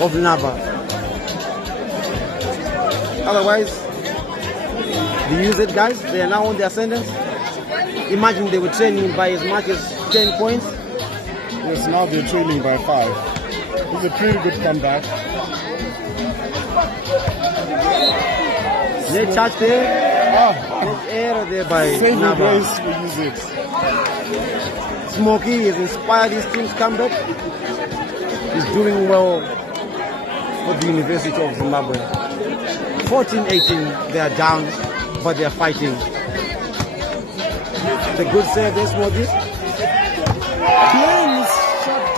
of NABA. Otherwise, the UZ guys, they are now on the ascendant. Imagine they were training by as much as 10 points. Yes, now they're trailing by 5. It's a pretty good comeback. Net touch there. Net error there by Saving NABA. grace, we use it. Smokey has inspired his team's comeback. He's doing well for the University of Zimbabwe. 14-18, they are down, but they are fighting. The good save there, Smokey. Playing is shut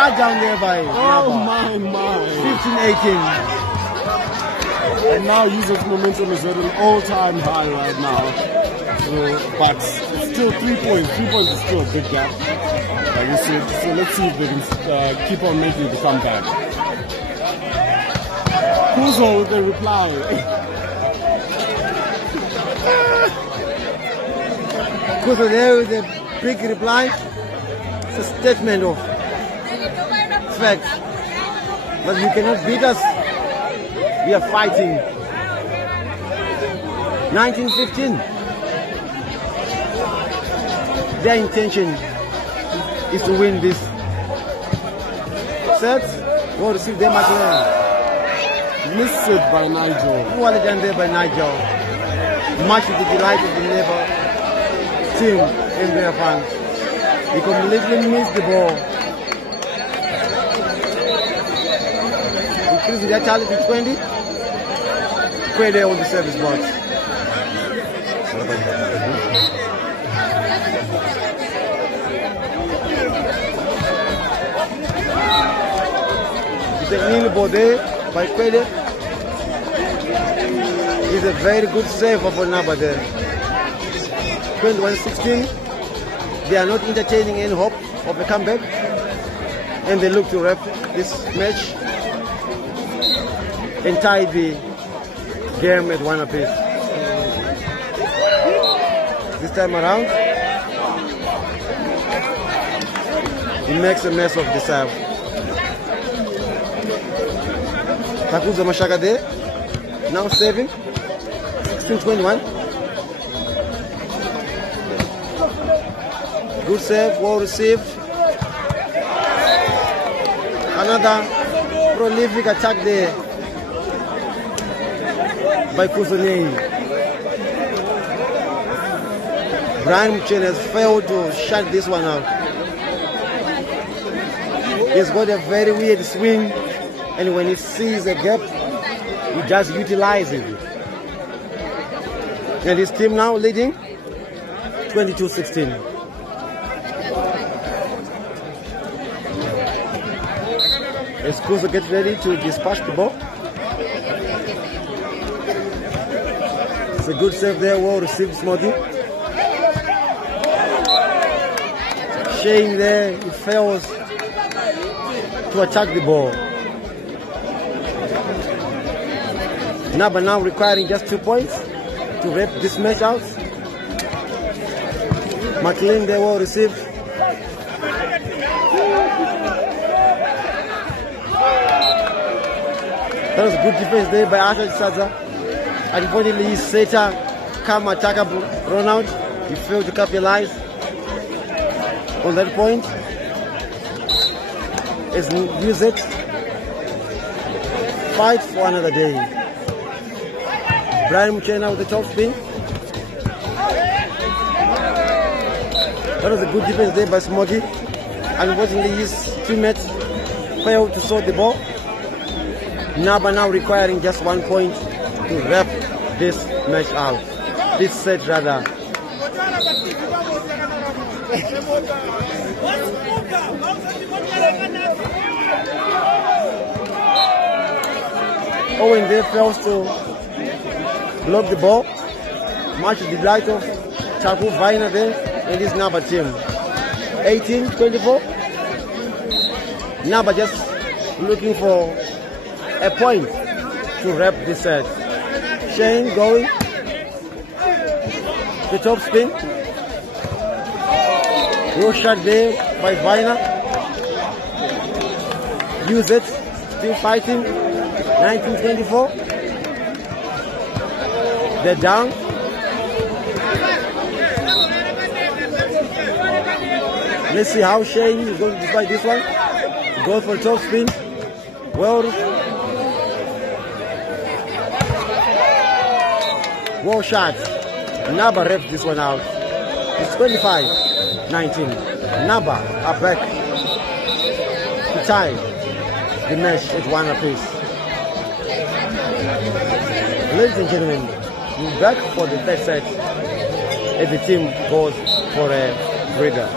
shutdown there by Oh NABA. my. 15-18. And now Yusuf's momentum is at an all-time high right now. But it's still 3 points. 3 points is still a big gap, like you said. So let's see if they can keep on making the comeback. Kuzo with the reply. Kuzo there with a big reply. It's a statement of fact. But you cannot beat us. We are fighting. 1915. Their intention is to win this set. Go receive them at land. Missed it by Nigel. Well done there by Nigel. Much to the delight of the NABA team and their fans. He completely missed the ball. Increasing their tally to 20. Quede on the service box. The knee ball there by Quede. It's a very good save for NABA there. 21-16. They are not entertaining any hope of a comeback. And they look to wrap this match and tie the game at 1 apiece. This time around, he makes a mess of the serve. Takuza Mashaka there, now saving, 16-21. Good save, well received. Another prolific attack there by Kuzonei. Brian Muchen has failed to shut this one out. He's got a very weird swing, and when he sees a gap, he just utilizes it. And his team now leading 22-16. As Kuzo gets ready to dispatch the ball. It's a good save there, well received Smokey. Shane there, he fails to attack the ball. NABA now requiring just 2 points to wrap this match out. McLean there, well received. That was good defense there by Asha Saza. Unfortunately, his setter, Kama Takabu, run out. He failed to capitalize on that point. As use it. Fight for another day. Brian Muchena with the top spin. That was a good defense there by Smokey. Unfortunately, his teammates failed to sort the ball. NABA now requiring just 1 point to wrap this match out. This set rather. Owen there fails to block the ball. Much to the delight of Taku Viner there and this NABA team. 18-24. NABA just looking for a point to wrap this set. Shane going. The top spin. Good shot there by Viner. Use it. Still fighting. 19-24. They're down. Let's see how Shane is going to fight this one. Go for top spin. Well shot. NABA reps this one out. It's 25-19. NABA are back to tie the match at 1 apiece. Ladies and gentlemen, we're back for the third set as the team goes for a breather.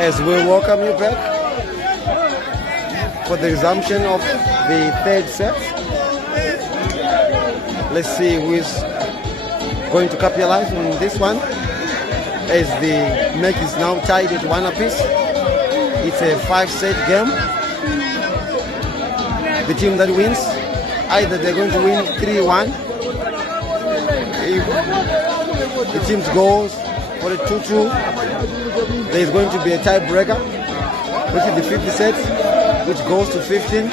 As we welcome you back for the resumption of the third set. Let's see who is going to capitalize on this one, as the match is now tied at 1 apiece. It's a 5-set game. The team that wins, either they're going to win 3-1. If the team goes for a 2-2, there is going to be a tiebreaker, which is the 50 set, which goes to 15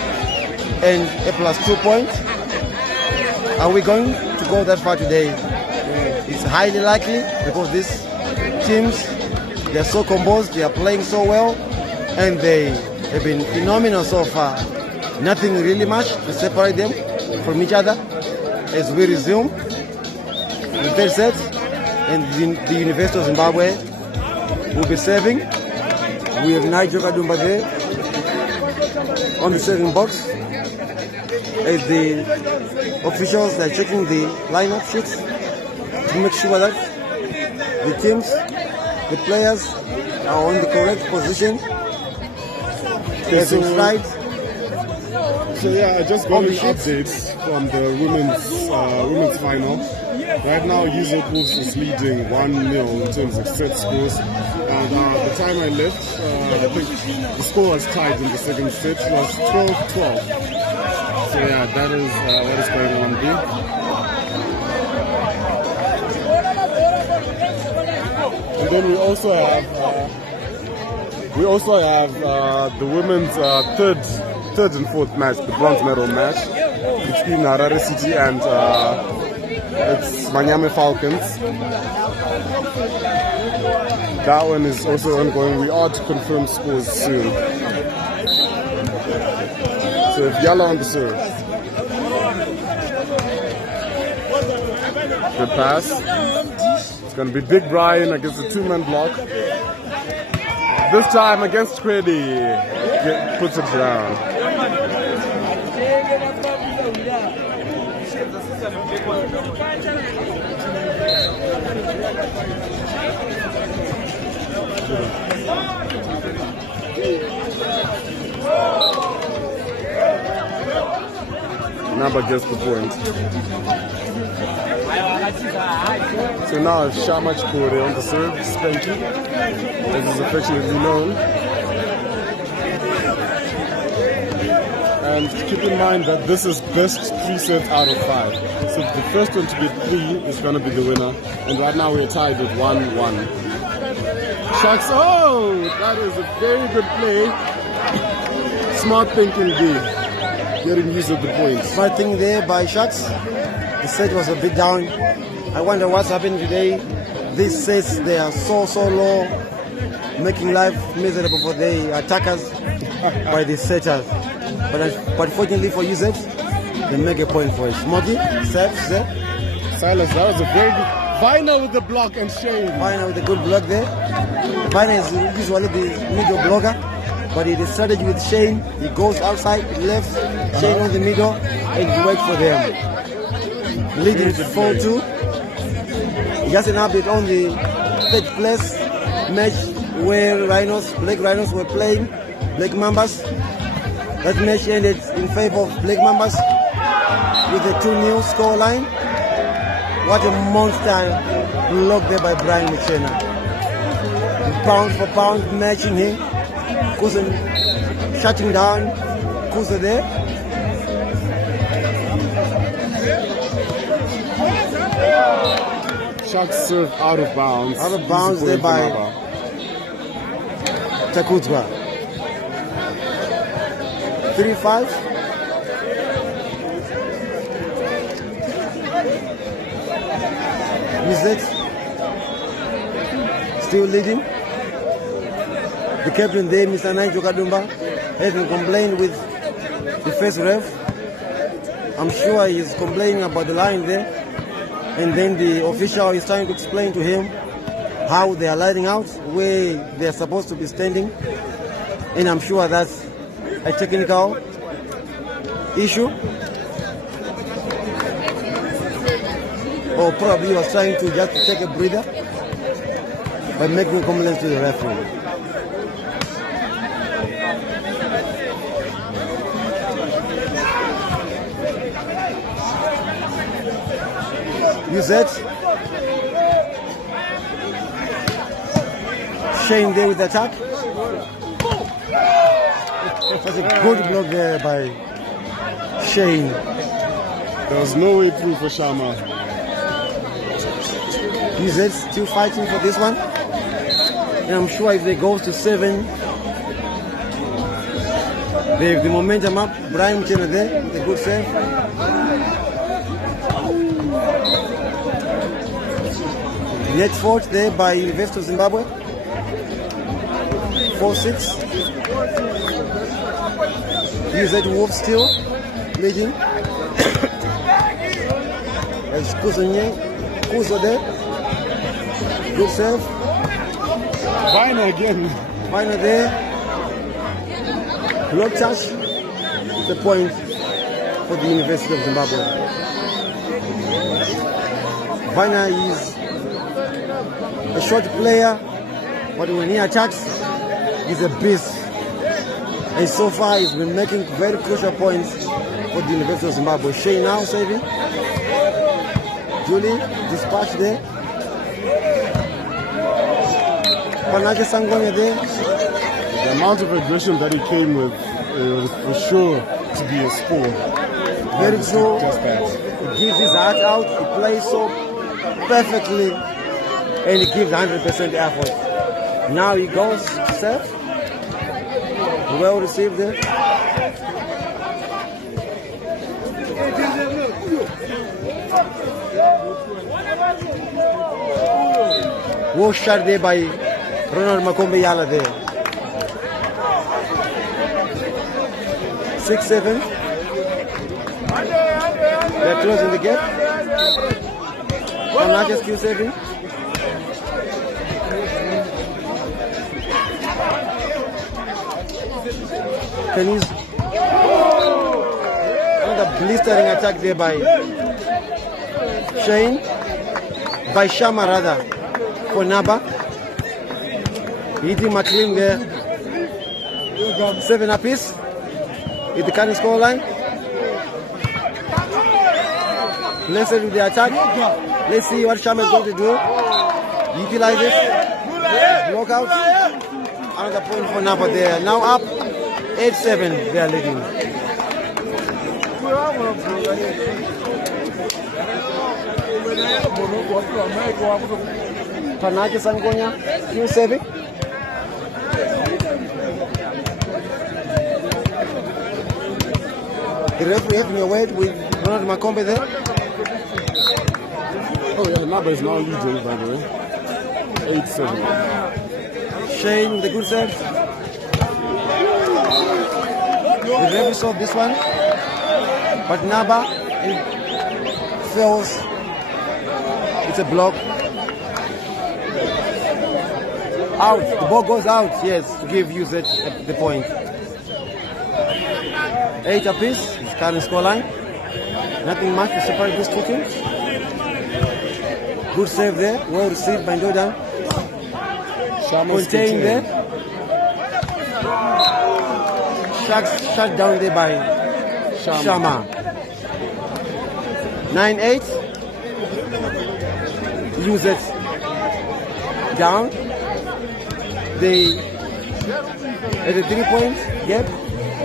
and a +2 point. Are we going to go that far today? It's highly likely, because these teams, they're so composed, they are playing so well, and they have been phenomenal so far. Nothing really much to separate them from each other. As we resume the third set, and the University of Zimbabwe will be serving. We have Nigel Kadumba there on the serving box, as the officials are checking the lineup sheets to make sure that the teams, the players, are on the correct position. There's a slide. So yeah, I just got an update from the women's final. Right now, Yuzo Wolves is leading 1-0 in terms of set scores. And the time I left, I think the score was tied in the second set. It was 12-12. So yeah, that is what is going on there. And then we also have the women's third and fourth match, the bronze medal match between Harare City and it's Manyame Falcons. That one is also ongoing. We are to confirm scores soon. So if Yala on the serve. Good pass. It's going to be Big Brian against the two-man block. This time against Credy. Puts it down. NABA gets the point. So now it's Shamach Kore on the serve, Spanky, as is affectionately known. And keep in mind that this is best 3 sets out of 5. So the first one to get 3 is going to be the winner. And right now we're tied with 1-1. Sharks, oh, that is a very good play. Smart thinking there. Getting use of the points. Smart thing there by Sharks. The set was a bit down. I wonder what's happening today. These sets, they are so low, making life miserable for the attackers by the setters. But fortunately for UZ, they make a point for it. Smokey, serves there. Silas, that was a very good... Viner with the block and Shane. Viner with a good block there. Viner is usually the middle blocker, but he decided with Shane, he goes outside, left, Shane on the middle, and he waits for them. Leading 4-2. Just an update on the third place match where Black Rhinos were playing Black Mambas. That match ended in favor of Black Mambas with a 2-0 scoreline. What a monster block there by Brian Michena. Pound for pound matching him. Cousin shutting down Kusa there. Sharks serve out of bounds. Out of bounds there by Takutwa. 3-5. Mizet still leading. The captain there, Mr. Nigel Kadumba, hasn't complained with the first ref. I'm sure he's complaining about the line there. And then the official is trying to explain to him how they are lining out, where they are supposed to be standing. And I'm sure that's a technical issue. Or probably he was trying to just take a breather by making complaints to the referee. UZ. Shane there with the attack. That's a good block there by Shane. There was no way through for Sharma. UZ still fighting for this one. And I'm sure if they go to 7, they have the momentum up. Brian Mchena there with a good save. Net fought there by University of Zimbabwe. 4-6. UZ Wolf still leading. There's Kuzo there. Good serve. Viner again. Viner there. Block touch. The point for the University of Zimbabwe. Viner is a short player, but when he attacks, he's a beast. And so far, he's been making very crucial points for the University of Zimbabwe. Shea now saving. Julie dispatched there. Panache Sangonya there. The amount of aggression that he came with was for sure to be a score. Very true. Just that. He gives his heart out. He plays so perfectly. And he gives 100% effort. Now he goes to serve. Well received there. Well shot there by Ronald Makombe Yala there. 6-7. They're closing the gap. Panache still saving. Penny's another blistering attack there by Shane, by Shama rather, for NABA. Hitting McLean there. 7 apiece. With the current score line. Let's see the attack. Let's see what Shama is going to do. Utilize it. Block out. Another point for NABA there. Now up. 8-7, they are leading. Panache Sangonya, you saving? The referee having a word with Ronald Makombe there. Oh yeah, NABA is now leading, by the way. 8-7. Shane with the good serve. The referee saw this one, but NABA fails. It's a block. Out. The ball goes out. Yes, to give usage at the point. 8 apiece. It's current scoreline. Nothing much to separate these two teams. Good save there. Well received by Jordan. Contained there. Shut down there by Shama. 9-8. Use it down. They at a 3-point gap,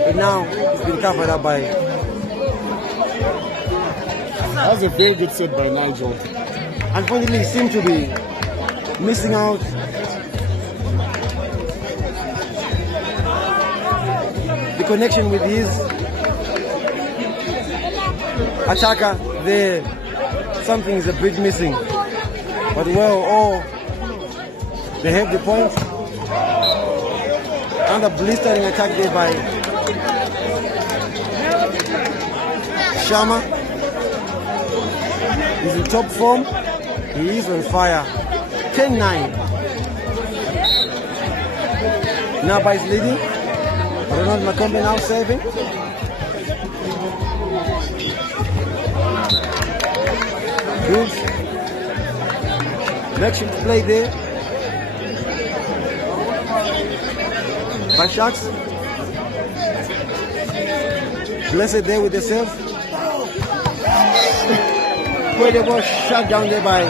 and now it's been covered up by. That was a very good set by Nigel. Unfortunately, he seemed to be missing out. The connection with his attacker there, something is a bit missing. But well, they have the points. Another blistering attack there by Shama. He's in top form. He is on fire. 10-9. NABA is leading. Ronald Makombe now serving. Good. Action play there by Sharks. Blessed there with the serve. Where the ball shut down there by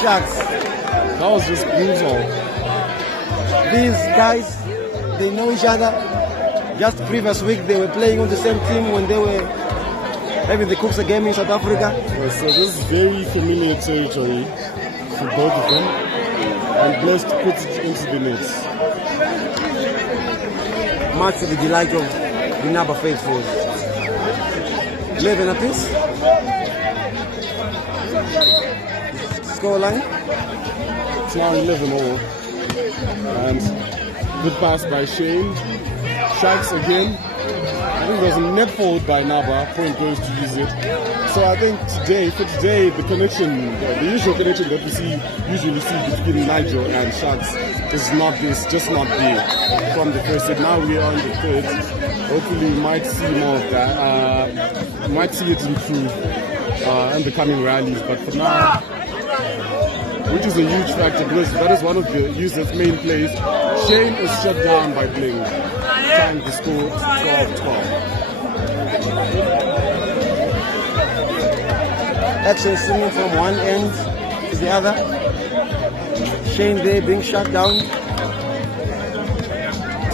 Sharks. That was just brutal. These guys, they know each other. Just previous week they were playing on the same team when they were having the Cooks game in South Africa. Well, so this is very familiar territory for both of them. And Blessed puts it into the nets. Much to the delight of the NABA faithful. 11 apiece. Scoreline. It's now 11-all. And good pass by Shane. Sharks again. I think there's a net forward by NABA. Point goes to use it. So I think for today, the connection, the usual connection that we usually see between Nigel and Sharks is just not there from the first set. Now we are on the third. Hopefully we might see more of that. We might see it improve in the coming rallies. But for now, which is a huge factor because that is one of the users' main plays. Shane is shut down by Bling, trying to score 12-12. Action swinging from one end to the other. Shane there being shut down.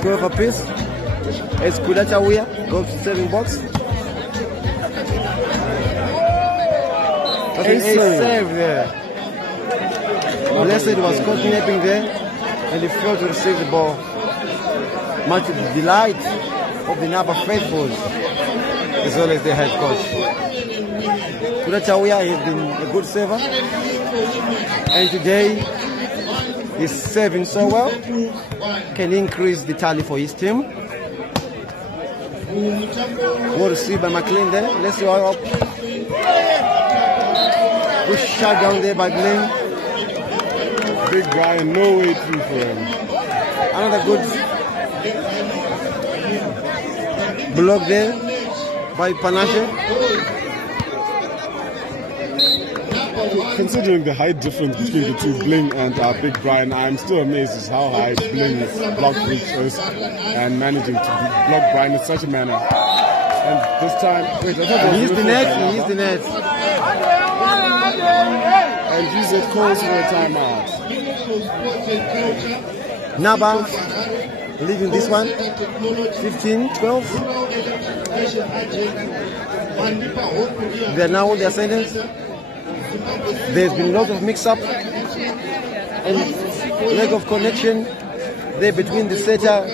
12 apiece. As Kudachawia goes to serving box. Ace save there. Blessed was caught napping there and he failed to receive the ball. Much to the delight of the NABA faithfuls as well as the head coach. Kudachawia has been a good saver and today he's serving so well, can increase the tally for his team. Well received by McLean there. Let's see how up. Good shot down there by Glenn. Big Brian, no way through for him. Another good block there by Panache. Considering the height difference between the two, Bling and Big Brian, I'm still amazed at how high Bling is blocked with first and managing to block Brian in such a manner. And this time, wait, I thought he's the net, he's the net. And GZ calls for a timeout. NABA leading this one, 15-12. They are now on the ascendant. There's been a lot of mix-up and lack of connection there between the setter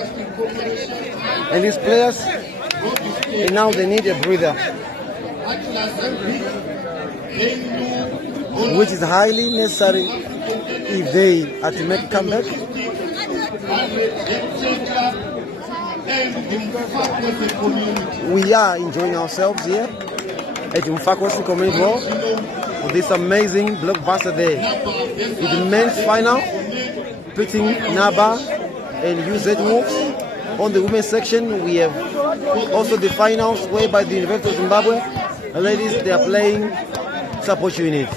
and these players. And now they need a breather, which is highly necessary if they are to make a comeback. We are enjoying ourselves here at Mfakwasi Community Hall for this amazing blockbuster there. In the men's final, pitting NABA and UZ Wolves. On the women's section, we have also the finals whereby the University of Zimbabwe ladies, they are playing support unit.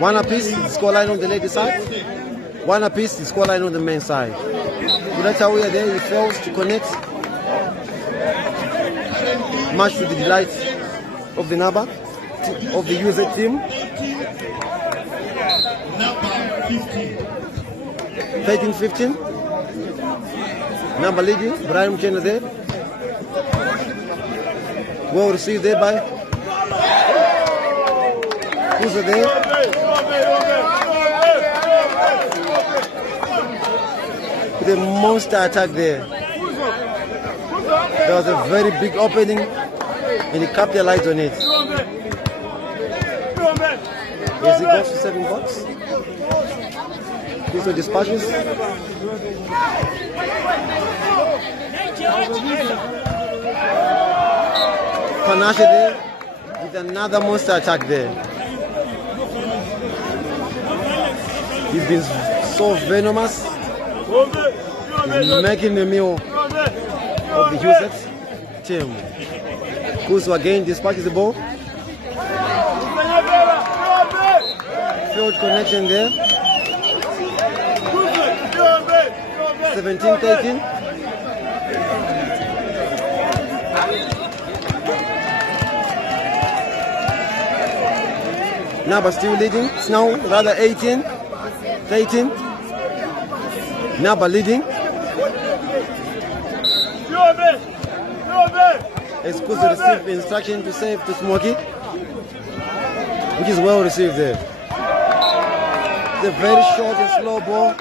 One apiece, the scoreline on the ladies' side. One apiece, the scoreline on the men's side. So that's how we are there. He fails to connect, much to the delight of the NABA, of the UZ team. 13-15. NABA leading. Brian Mchena there. Well received there by who's there? The monster attack there. There was a very big opening and he capitalized on it. As he goes to 7 bucks. These are dispatches. Panache there with another monster attack there. He's been so venomous, making the meal of the UZ team. Kuzu again dispatches the ball. Field connection there. 17-13. NABA still leading. It's now rather 18-13. NABA leading. Escuso received instruction to save to Smokey, which is well received there. It's a very short and slow ball.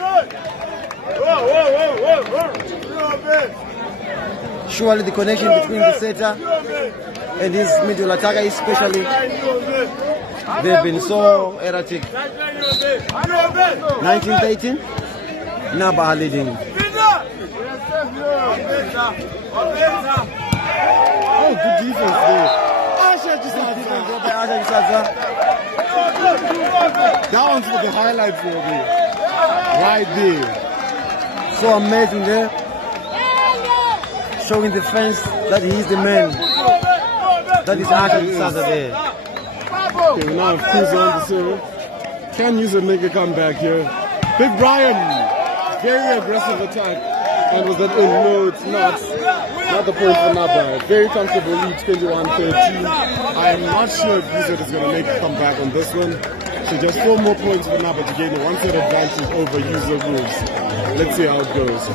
Surely the connection between the setter and his middle attacker, especially, they've been so erratic. 19-18, NABA are leading. Oh, good defense there. That one's for the highlight for me. Right there. So amazing there. Showing the fans that he is the man. That is Asha Saza there. Okay, we now have Kuzu on the serve. Can use a make a comeback here. Big Brian. Very aggressive attack. And was that in? No, it's not. Not the point for NABA. Very comfortable lead, 21-13. I'm not sure if UZ is going to make a comeback on this one. So just 4 more points for NABA to gain a 1-set advantage over UZ Wolves. Let's see how it goes.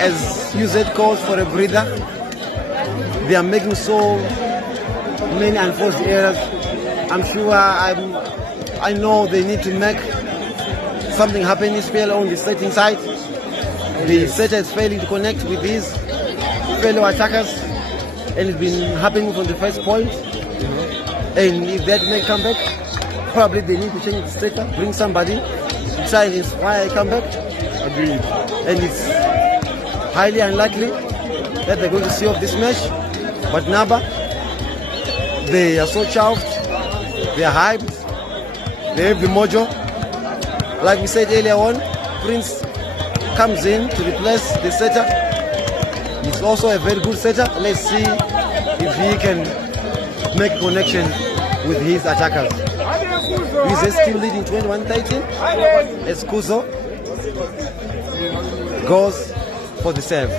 As UZ calls for a breather, they are making so many unforced errors. I'm sure I know they need to make something happen, especially on the setting side. The setter is failing to connect with his fellow attackers, and it's been happening from the first point. And if that may come back, probably they need to change the setter, bring somebody to try and inspire a comeback. Agreed. And it's highly unlikely that they're going to see off this match. But NABA, they are so chuffed, they are hyped, they have the mojo. Like we said earlier on, Prince comes in to replace the setter. He's also a very good setter. Let's see if he can make a connection with his attackers. He's still leading 21-13 as Kuzo goes for the serve.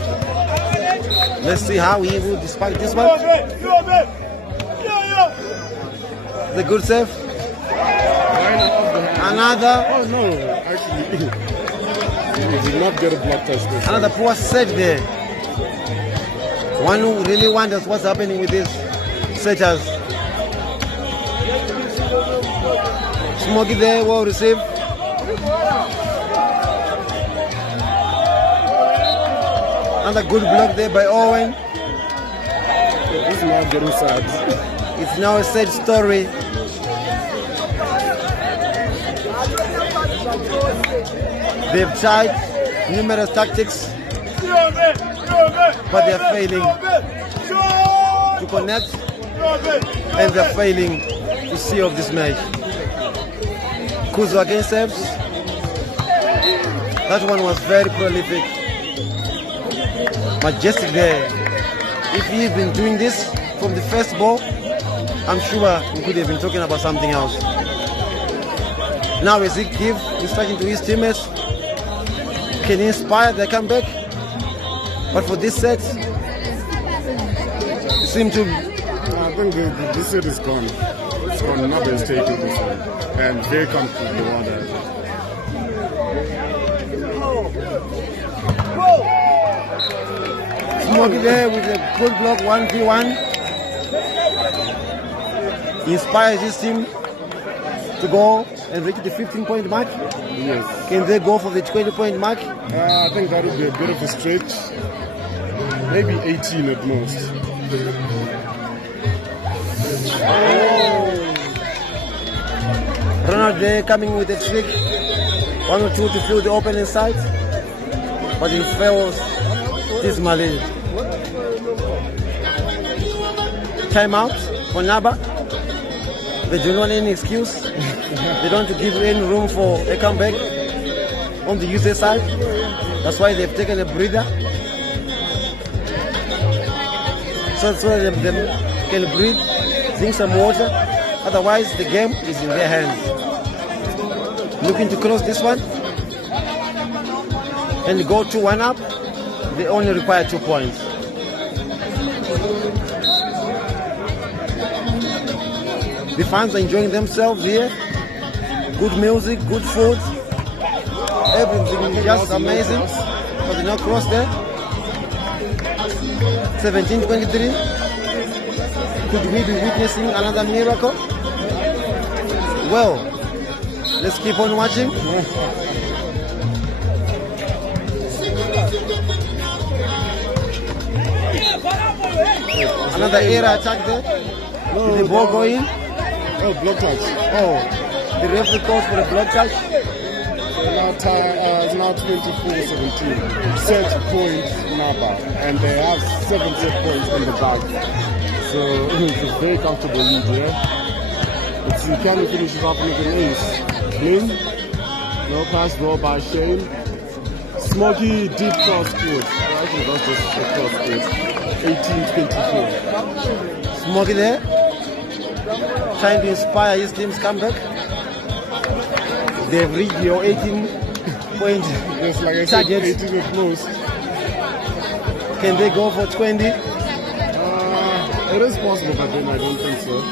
Let's see how he will despite this one. The good serve. Another. Oh no, actually. He did not get a block touch this Another poor save there. One who really wonders what's happening with these searchers. Smokey there, well received. Another good block there by Owen. This is now getting sad. It's now a sad story. They've tried numerous tactics, but they're failing to connect, and they're failing to see off this match. Kuzo again serves. That one was very prolific. Majestic there. If he's been doing this from the first ball, I'm sure we could have been talking about something else. Now as he gives instruction to his teammates, can he inspire their comeback? But for this set, it seemed to... I think this set is gone. It's gone. NABA is taking this one. And very comfortably won that. Smokey there with a good block, 1v1. He inspires his team to go and reach the 15-point mark. Yes. Can they go for the 20-point mark? I think that would be a bit of a stretch. Maybe 18 at most. Ronald there coming with a trick. 1 or 2 to fill the opening side. But he fails dismally. Timeout for NABA. They don't want any excuse. They don't give any room for a comeback on the USA side. That's why they've taken a breather. So they can breathe, drink some water. Otherwise, the game is in their hands. Looking to close this one and go 2-1 up. They only require 2 points. The fans are enjoying themselves here. Good music, good food. Everything is just amazing. But they're not cross there. 17-23. Could we be witnessing another miracle? Well, let's keep on watching. Another era attack there. Did the ball go in? Oh, block touch. Oh, the referee calls for a block touch. So now it's now 24-17. Set point NABA, and they have 7 set points in the bag. So it's a very comfortable lead here. Let's see, can we finish it off with an ace? Lynn, no pass ball by Shane. Smokey deep cross court. I think that's just a cross court. 18-24. Smokey there, trying to inspire his team's comeback. They've reached your 18-point Just like I said, target. 18 at most. Can they go for 20? It is possible, but then I don't think so.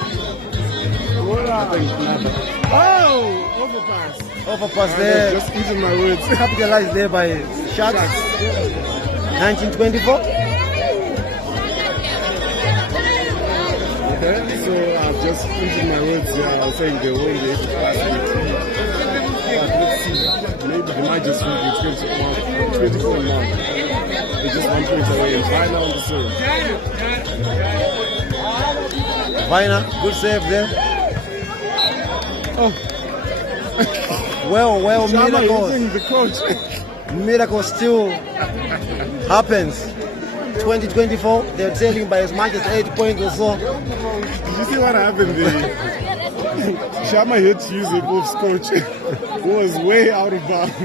I think NABA. Oh! Overpass. Overpass there. Just eating my words. Capitalized there by Sharks. 1924. Okay, so I've just eaten my words here. I was saying they win the pass. But let's see. Maybe they might just win the 24 mark. They're just 1 point away and right now on the serve. Viner, good save there. Oh. Well, Shama miracles. using the coach. Miracle still happens. 2024, they're trailing by as much as 8 points or so. Did you see what happened there? Shama hit Yusuf Wolf's coach, who was way out of bounds.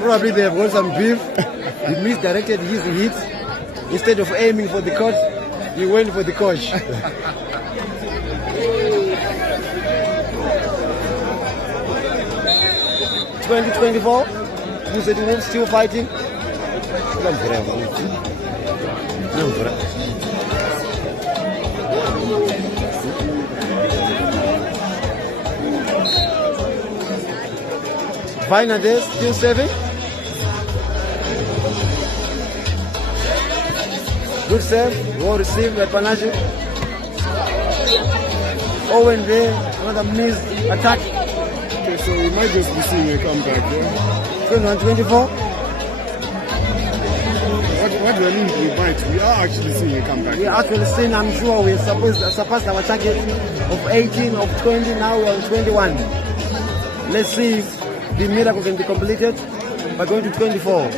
Probably they have got some beef. He misdirected his hits. Instead of aiming for the coach, he went for the coach. 2024, who's the Wolves still fighting? Viner there, still serving. Good serve, well received by Panache. Owen there, another missed attack. Okay, so we might just be seeing a comeback, yeah? 21-24. What do I mean we might? We are actually seeing a comeback. We are actually seeing, I'm sure we surpassed our target of 18, of 20, now we're on 21. Let's see if the miracle can be completed by going to 24.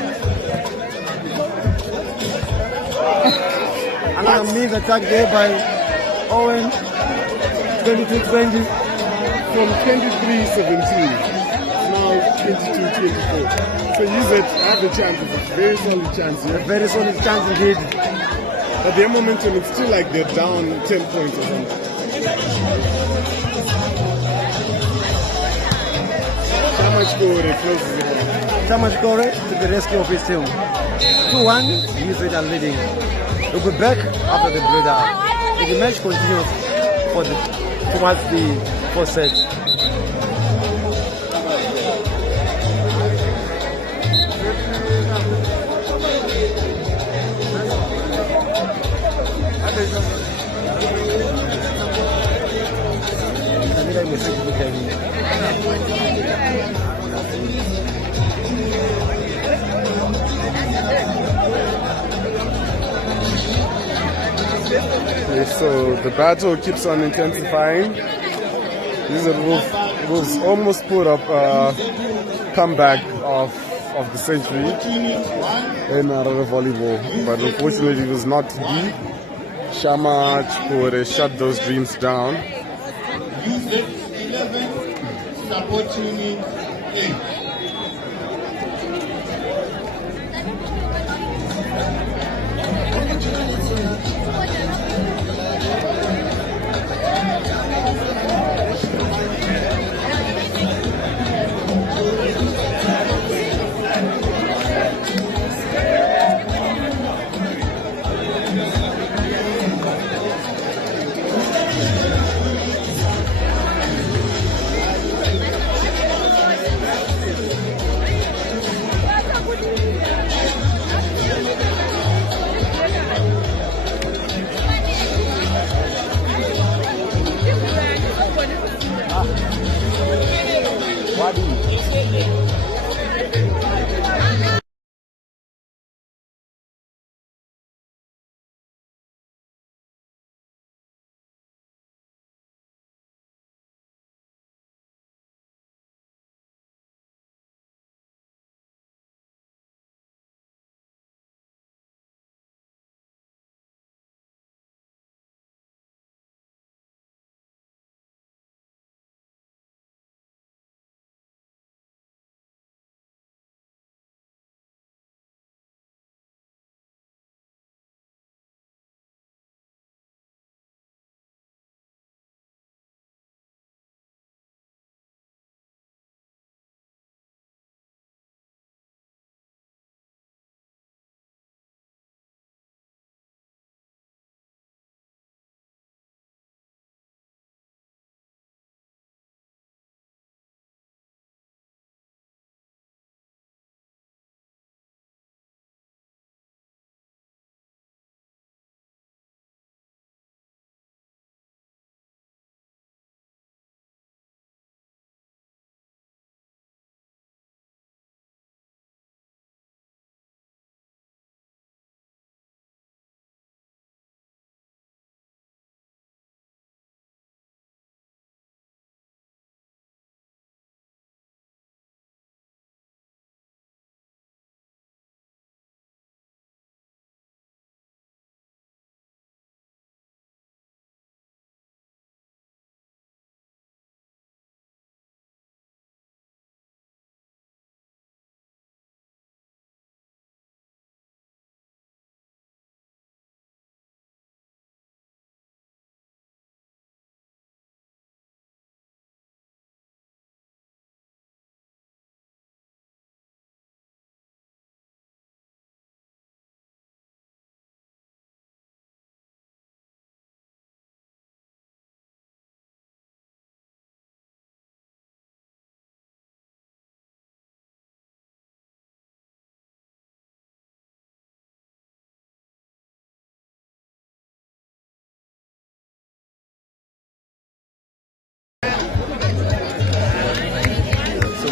Another missed attack there by Owen. 22-20. From 23-17, now 22-24. So use it, have a chance, it's a very solid chance, A yeah? very solid chance indeed. But their momentum, it's still like they're down 10 points or something. How much score they closes it down? Thomas Corey to the rescue of his team. 2-1, Newsweek are leading. We'll be back after the breather. If the match continues towards the fourth set. Okay, so the battle keeps on intensifying. This is Wolves almost put up a comeback of the century in volleyball, but unfortunately it was not to be. Shama Chipore shut those dreams down. Use 11 support unit 8.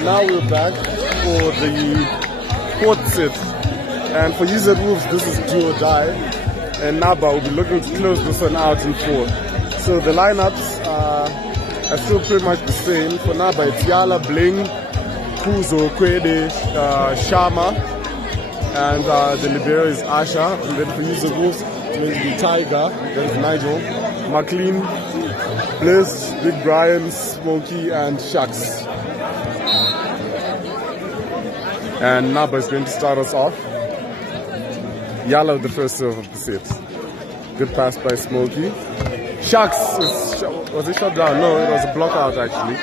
now we're back for the fourth set. And for UZ Wolves, this is do or die. And NABA will be looking to close this one out in 4. So the lineups are still pretty much the same. For NABA, it's Yala, Bling, Kuzo, Kwede, Shama, and the libero is Asha. And then for UZ Wolves, it will be Tiger, there's Nigel, McLean, Bliss, Big Brian, Smokey, and Shucks. And NABA is going to start us off. Yala with the first serve of the set. Good pass by Smokey. Shucks, was it shot down? No, it was a block out actually.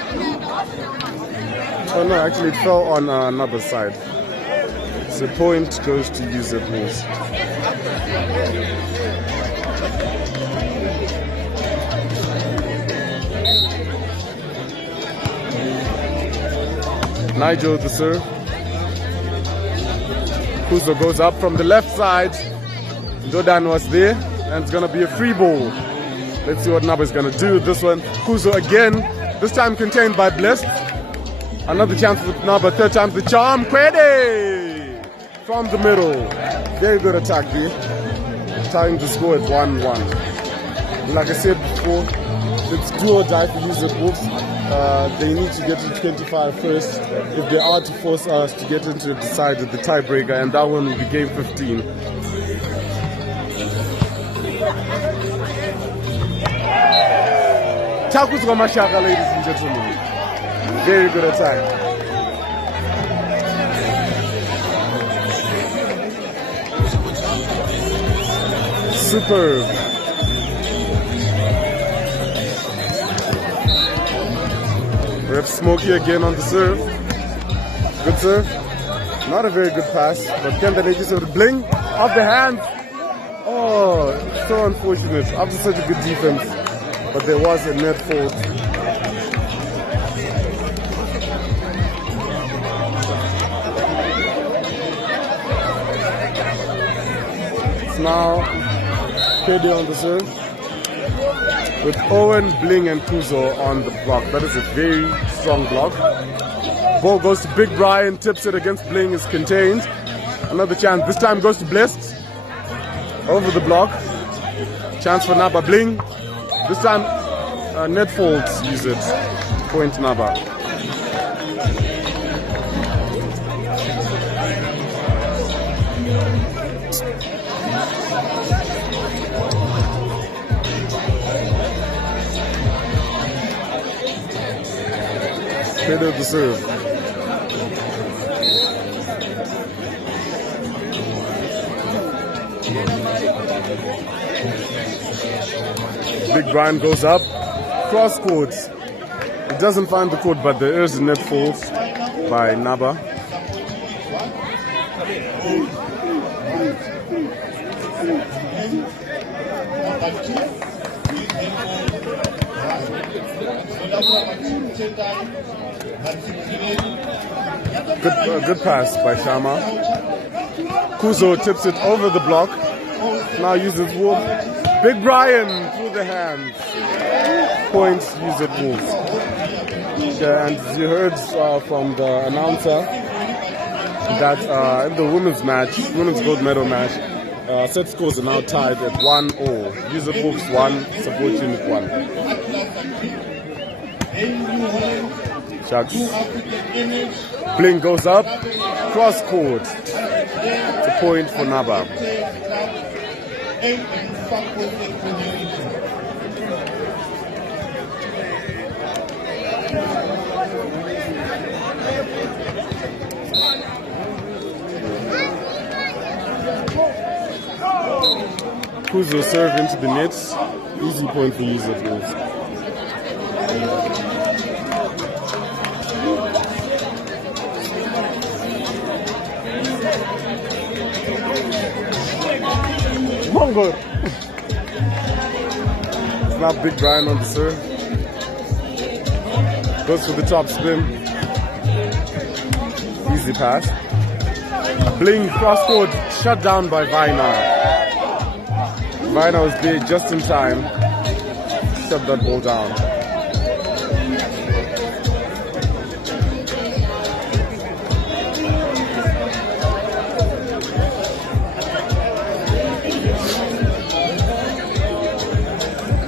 Oh no, actually it fell on NABA's side. So point goes to UZ Wolves. Nigel the serve. Kuzo goes up from the left side. Dodan was there, and it's gonna be a free ball. Let's see what NABA is gonna do with this one. Kuzo again, this time contained by Blessed. Another chance with NABA, third time the charm. Kwede from the middle. Very good attack there. Tying the score at 1-1. Like I said before, it's do or die for UZ Wolves. They need to get to 25 first if they are to force us to get into decided the tiebreaker, and that one will be game 15. Takus Gamashaka, ladies and gentlemen. Very good attack. Superb. We have Smokey again on the serve. Good serve. Not a very good pass, but can the ladies sort of bling off the hand? Oh, so unfortunate. After such a good defense, but there was a net fault. It's now KD on the serve, with Owen, Bling, and Kuzo on the block. That is a very strong block. Ball goes to Big Brian, tips it against Bling, is contained. Another chance, this time goes to Blessed. Over the block. Chance for NABA. Bling. This time, net folds, use it. Point NABA. Head of the serve. Big Brian goes up, cross court. It doesn't find the court, but there is a net fault by NABA. Good pass by Shama. Kuzo tips it over the block. Now uses Wolf. Big Brian through the hands. Points UZ Wolves. Yeah, and you heard from the announcer that in the women's match, women's gold medal match, set scores are now tied at 1-0. UZ Wolves 1, support unit 1. Shucks. Bling goes up, cross court. It's a point for NABA. Kuzo serve into the nets. Easy point for UZ Wolves. Mongo. Now Big Brian on the serve. Goes for the top spin. Easy pass. Bling cross court, shut down by Vina. Vina was there just in time. Shut that ball down.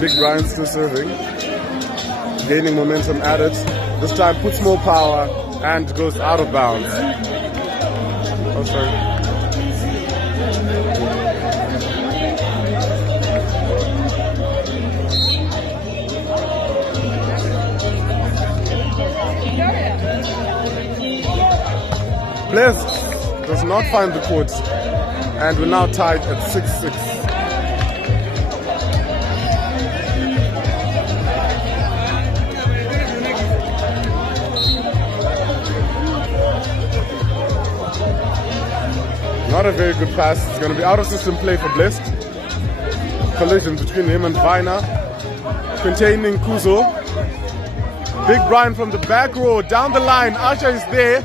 Big Brian still serving. Gaining momentum at it. This time puts more power and goes out of bounds. Oh, sorry. Blessed does not find the court, and we're now tied at 6-6. Not a very good pass. It's going to be out of system play for Blessed. Collision between him and Viner. Containing Kuzo. Big Brian from the back row down the line. Asha is there.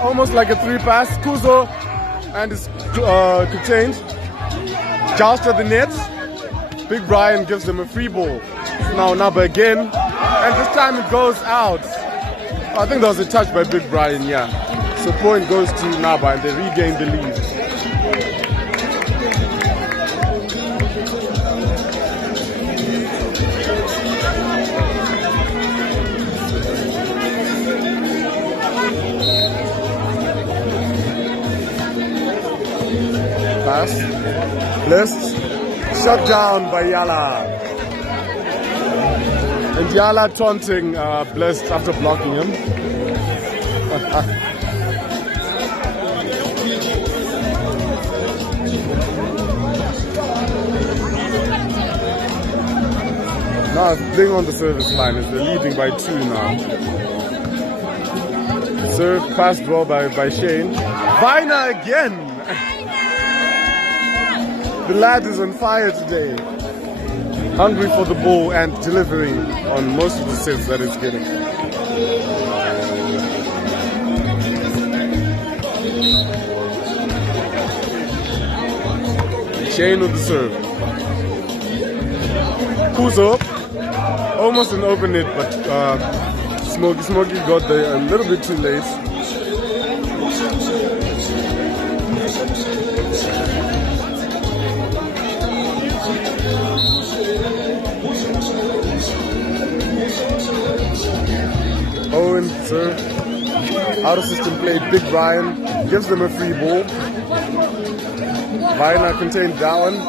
Almost like a 3-pass. Kuzo and is contained. Just at the net. Big Brian gives them a free ball. Now NABA again. And this time it goes out. I think there was a touch by Big Brian, yeah. So point goes to NABA and they regain the lead. Pass. Blessed. Shut down by Yala. And Yala taunting Blessed after blocking him. Now playing on the service line as they're leading by 2 now. Serve passed well by Shane. Viner again! The lad is on fire today. Hungry for the ball and delivering on most of the sets that it's getting. Shane with the serve. Kuzo. Almost an open it, but Smokey got there a little bit too late. Owen, sir, out of system play. Big Brian gives them a free ball. Viner contained that one.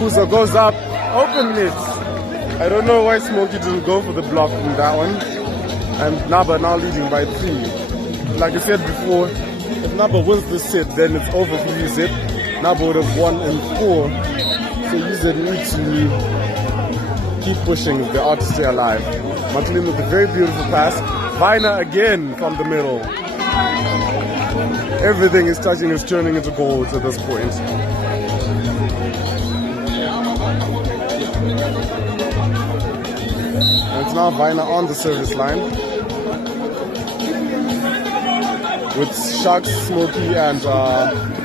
Kuzo goes up, open it. I don't know why Smokey didn't go for the block in that one. And NABA now leading by 3. Like I said before, if NABA wins this set, then it's over for UZ. NABA would have won in 4. So UZ need to keep pushing if they are to stay alive. McLean with a very beautiful pass. Viner again from the middle. Everything is touching is turning into goals at this point. And it's now Viner on the service line with Sharks, Smokey and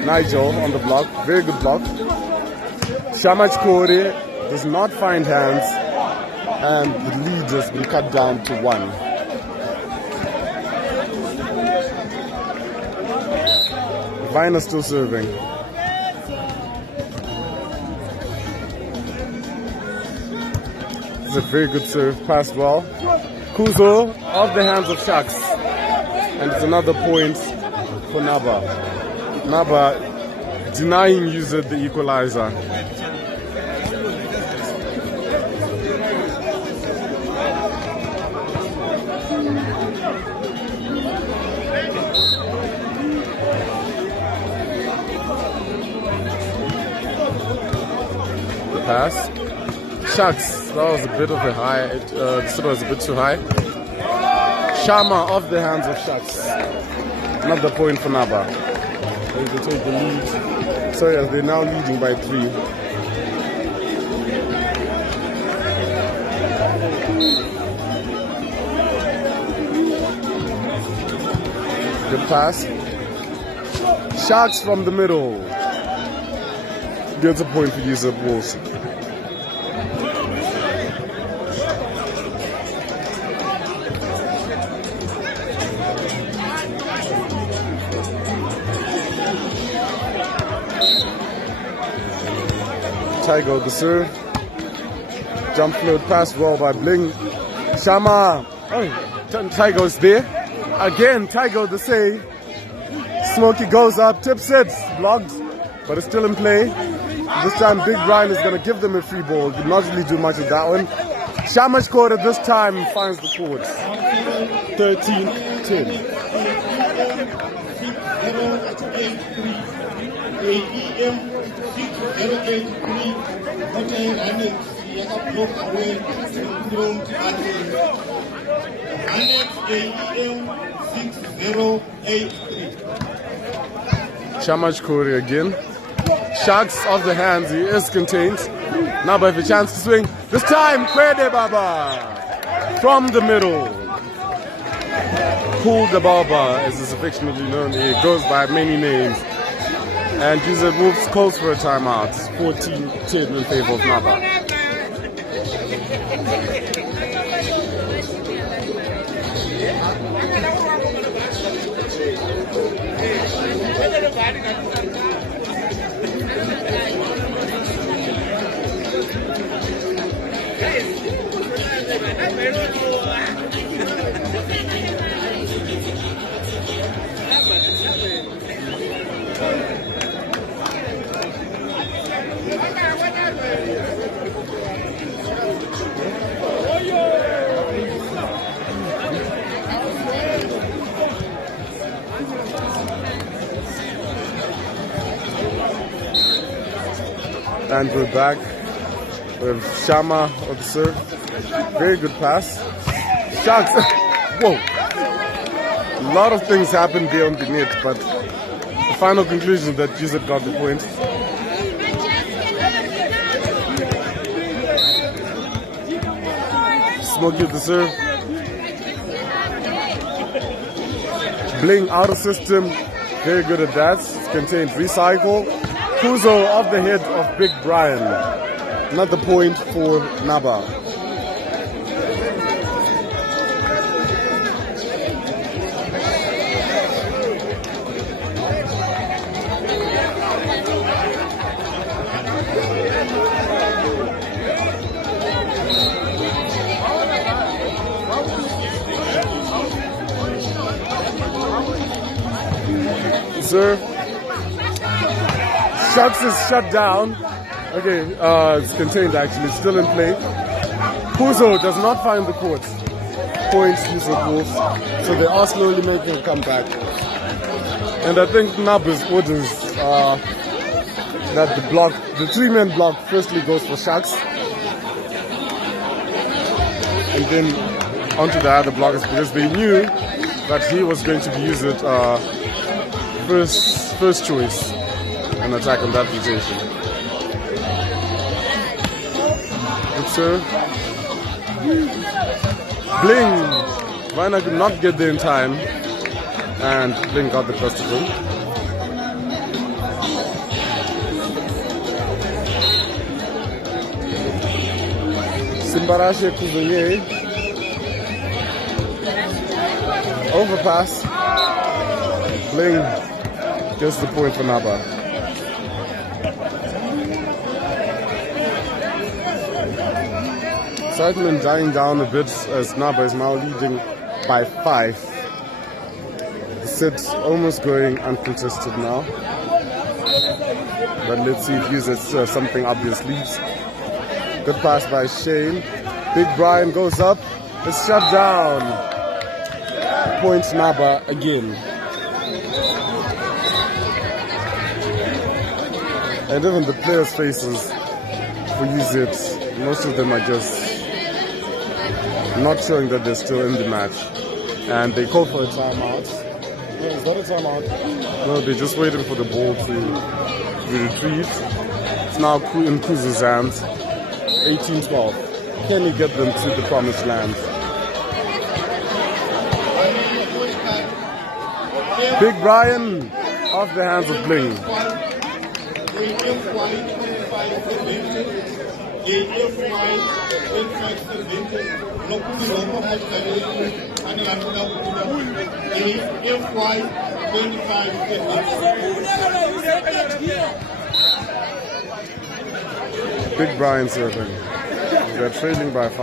Nigel on the block. Very good block. Shamach Kore does not find hands and the lead has been cut down to 1. Viner still serving. It's a very good serve, passed well. Kuzo off the hands of Sharks. And it's another point for NABA. NABA denying user the equalizer. The pass. Sharks, that was a bit of a high, this was a bit too high. Sharma off the hands of Sharks. Another point for NABA. They take the lead. So yes, they're now leading by 3. Good pass. Sharks from the middle. Gets a point for user Wolves. Tiger the serve. Jump float pass well by Bling. Shama. Oh, Tygo's there. Again, Tygo the save. Smokey goes up, tips it, blocked, but it's still in play. This time Big Brian is going to give them a free ball. Did not really do much of that one. Shama's scored at this time, finds the court. 13-10. Shamaj Kori again. Sharks off the hands, he is contained. NABA have a chance to swing. This time, Kwede Baba from the middle. Cool the Baba, as is affectionately known, he goes by many names. And Joseph moves calls for a timeout. 14-10 in favor of NABA. And we're back with Shama on the serve. Very good pass. Sharks. Whoa. A lot of things happened beyond the net, but the final conclusion is that Joseph got the point. Smokey with the serve. Bling out of system. Very good at that. It's contained. Recycle. Kuzo off the head of Big Brian. Another point for NABA. Serve. Sharks is shut down. Okay, it's contained actually, it's still in play. Kuzo does not find the court. Points Yusuf Wolves. So they are slowly making a comeback. And I think NABA's orders that the three-man block firstly goes for Sharks. And then onto the other blockers because they knew that he was going to be used at first choice. An attack on that position. Good serve. Bling! Vina could not get there in time. And Bling got the first of him. Simbarashe Kuzunye. Overpass. Bling gets the point for NABA. Excitement dying down a bit as NABA is now leading by 5. The set almost going uncontested now. But let's see if uses something obvious leads. Good pass by Shane. Big Brian goes up. It's shut down. Points NABA again. And even the players' faces for UZ, most of them are just not showing that they're still in the match. And they call for a timeout. No, is that a timeout? No, they're just waiting for the ball to retrieve. It's now in Kuzu's hands. 18-12. Can he get them to the promised land? Big Brian off the hands of Bling. Big Brian serving. They're trailing by 5.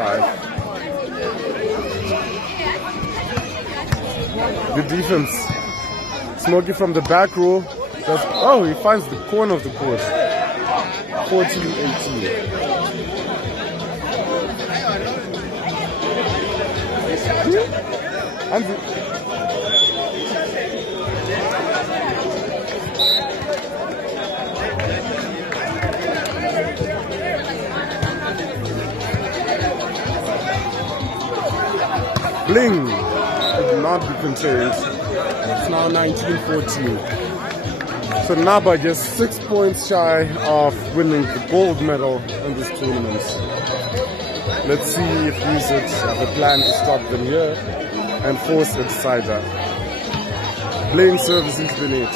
Good defense. Smokey from the back row. Oh, he finds the corner of the court. 14-18. And Bling could not be contained. It's now 19-14. So NABA just 6 points shy of winning the gold medal in this tournament. Let's see if Wizards have a plan to stop them here and force a decider. Bling serves into the net.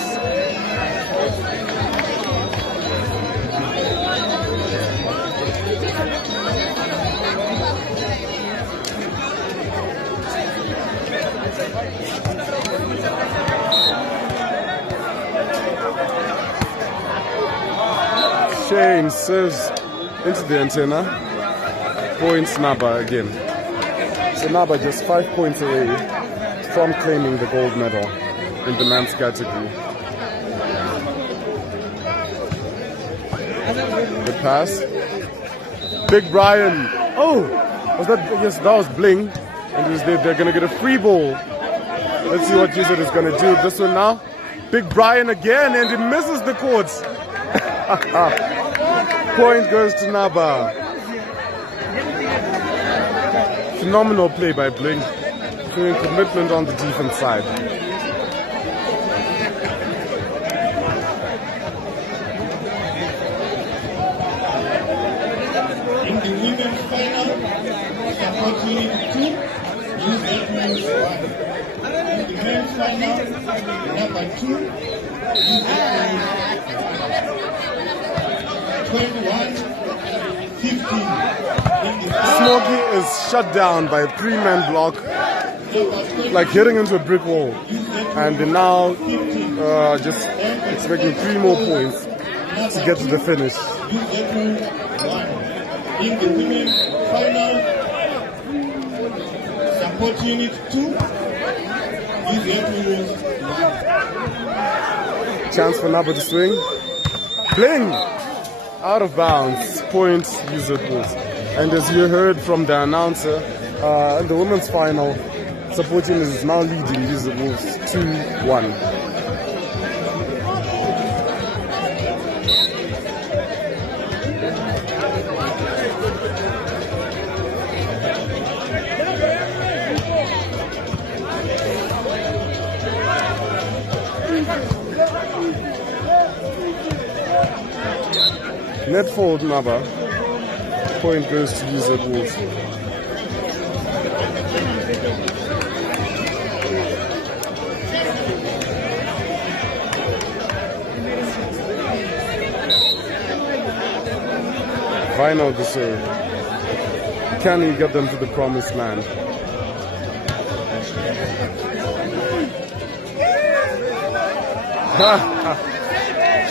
Shane serves into the antenna. Points NABA again. So NABA just 5 points away from claiming the gold medal in the men's category. The pass. Big Brian. Oh! Was that? Yes, that was Bling. And they're going to get a free ball. Let's see what Wizard is going to do. This one now. Big Brian again, and he misses the courts. Point goes to NABA. Phenomenal play by Bling, showing commitment on the defense side. In the women's final, support unit 2, use that means 1. In the men's final, number 2, use that means 21-15. Smokey is shut down by a 3-man block, like hitting into a brick wall. And they're now just expecting 3 more points to get to the finish. In the women's final, support unit 2, chance for NABA to swing. Bling! Out of bounds. Point Wizard Bulls. And as you heard from the announcer, in the women's final, support unit is now leading Wizard Bulls 2-1. Net fold NABA. Point goes to Wizard Wolves. Final to serve. Can he get them to the promised land?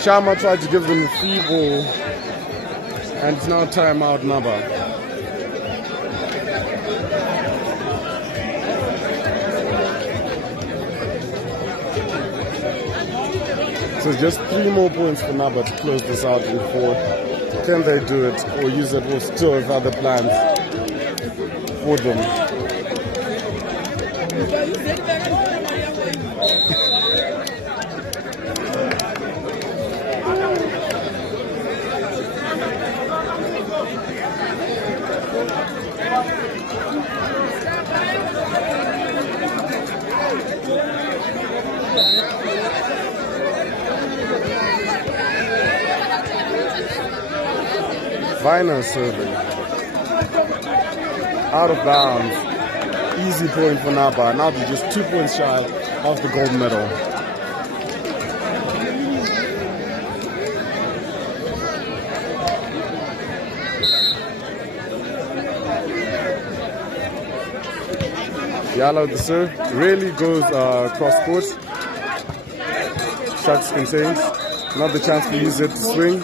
Sharma tried to give them a free ball. And it's now timeout NABA. So just 3 more points for NABA to close this out in 4. Can they do it, or use it, or still have other plans for them? Viner serving. Out of bounds. Easy point for NABA. Now they're just 2 points shy of the gold medal. Yalo the serve really goes cross court. Shots contained. Another chance to use it to swing.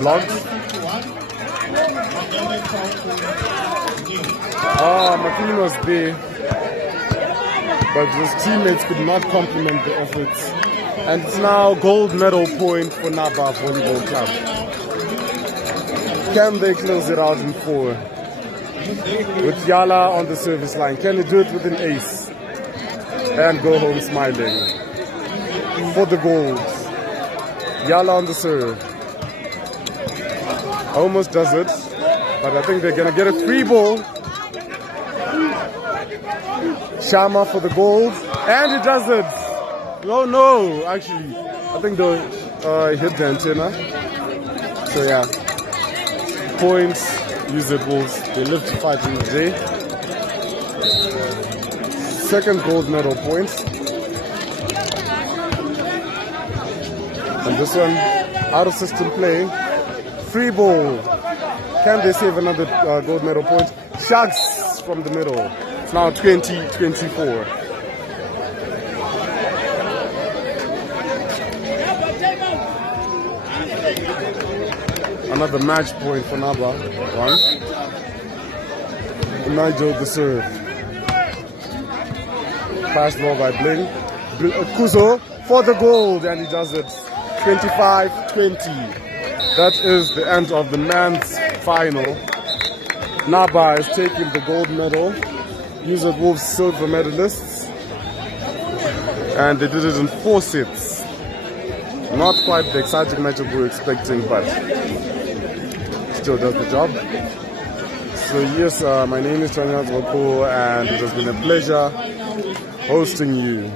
Blocked. McLean was there, but his teammates could not complement the efforts. And it's now gold medal point for NABA Volleyball Club. Can they close it out in 4? With Yala on the service line. Can they do it with an ace? And go home smiling. For the gold. Yala on the serve. Almost does it. But I think they're going to get a free ball. Shama for the gold. And it does it. Oh no, actually. I think they hit the antenna. So yeah. Points. Use it Wolves. They live to fight in the day. Second gold medal points. And this one, out of system play. Free ball. Can they save another gold medal point? Sharks from the middle. It's now 20-24. Another match point for NABA. 1. Nigel the serve. Pass ball by Bling. Kuzo for the gold, and he does it. 25-20. That is the end of the men's final. NABA is taking the gold medal. User Wolves silver medalists. And they did it in 4 sets. Not quite the exciting matchup we were expecting, but still does the job. So yes, my name is Tanya Zwako, and it has been a pleasure hosting you.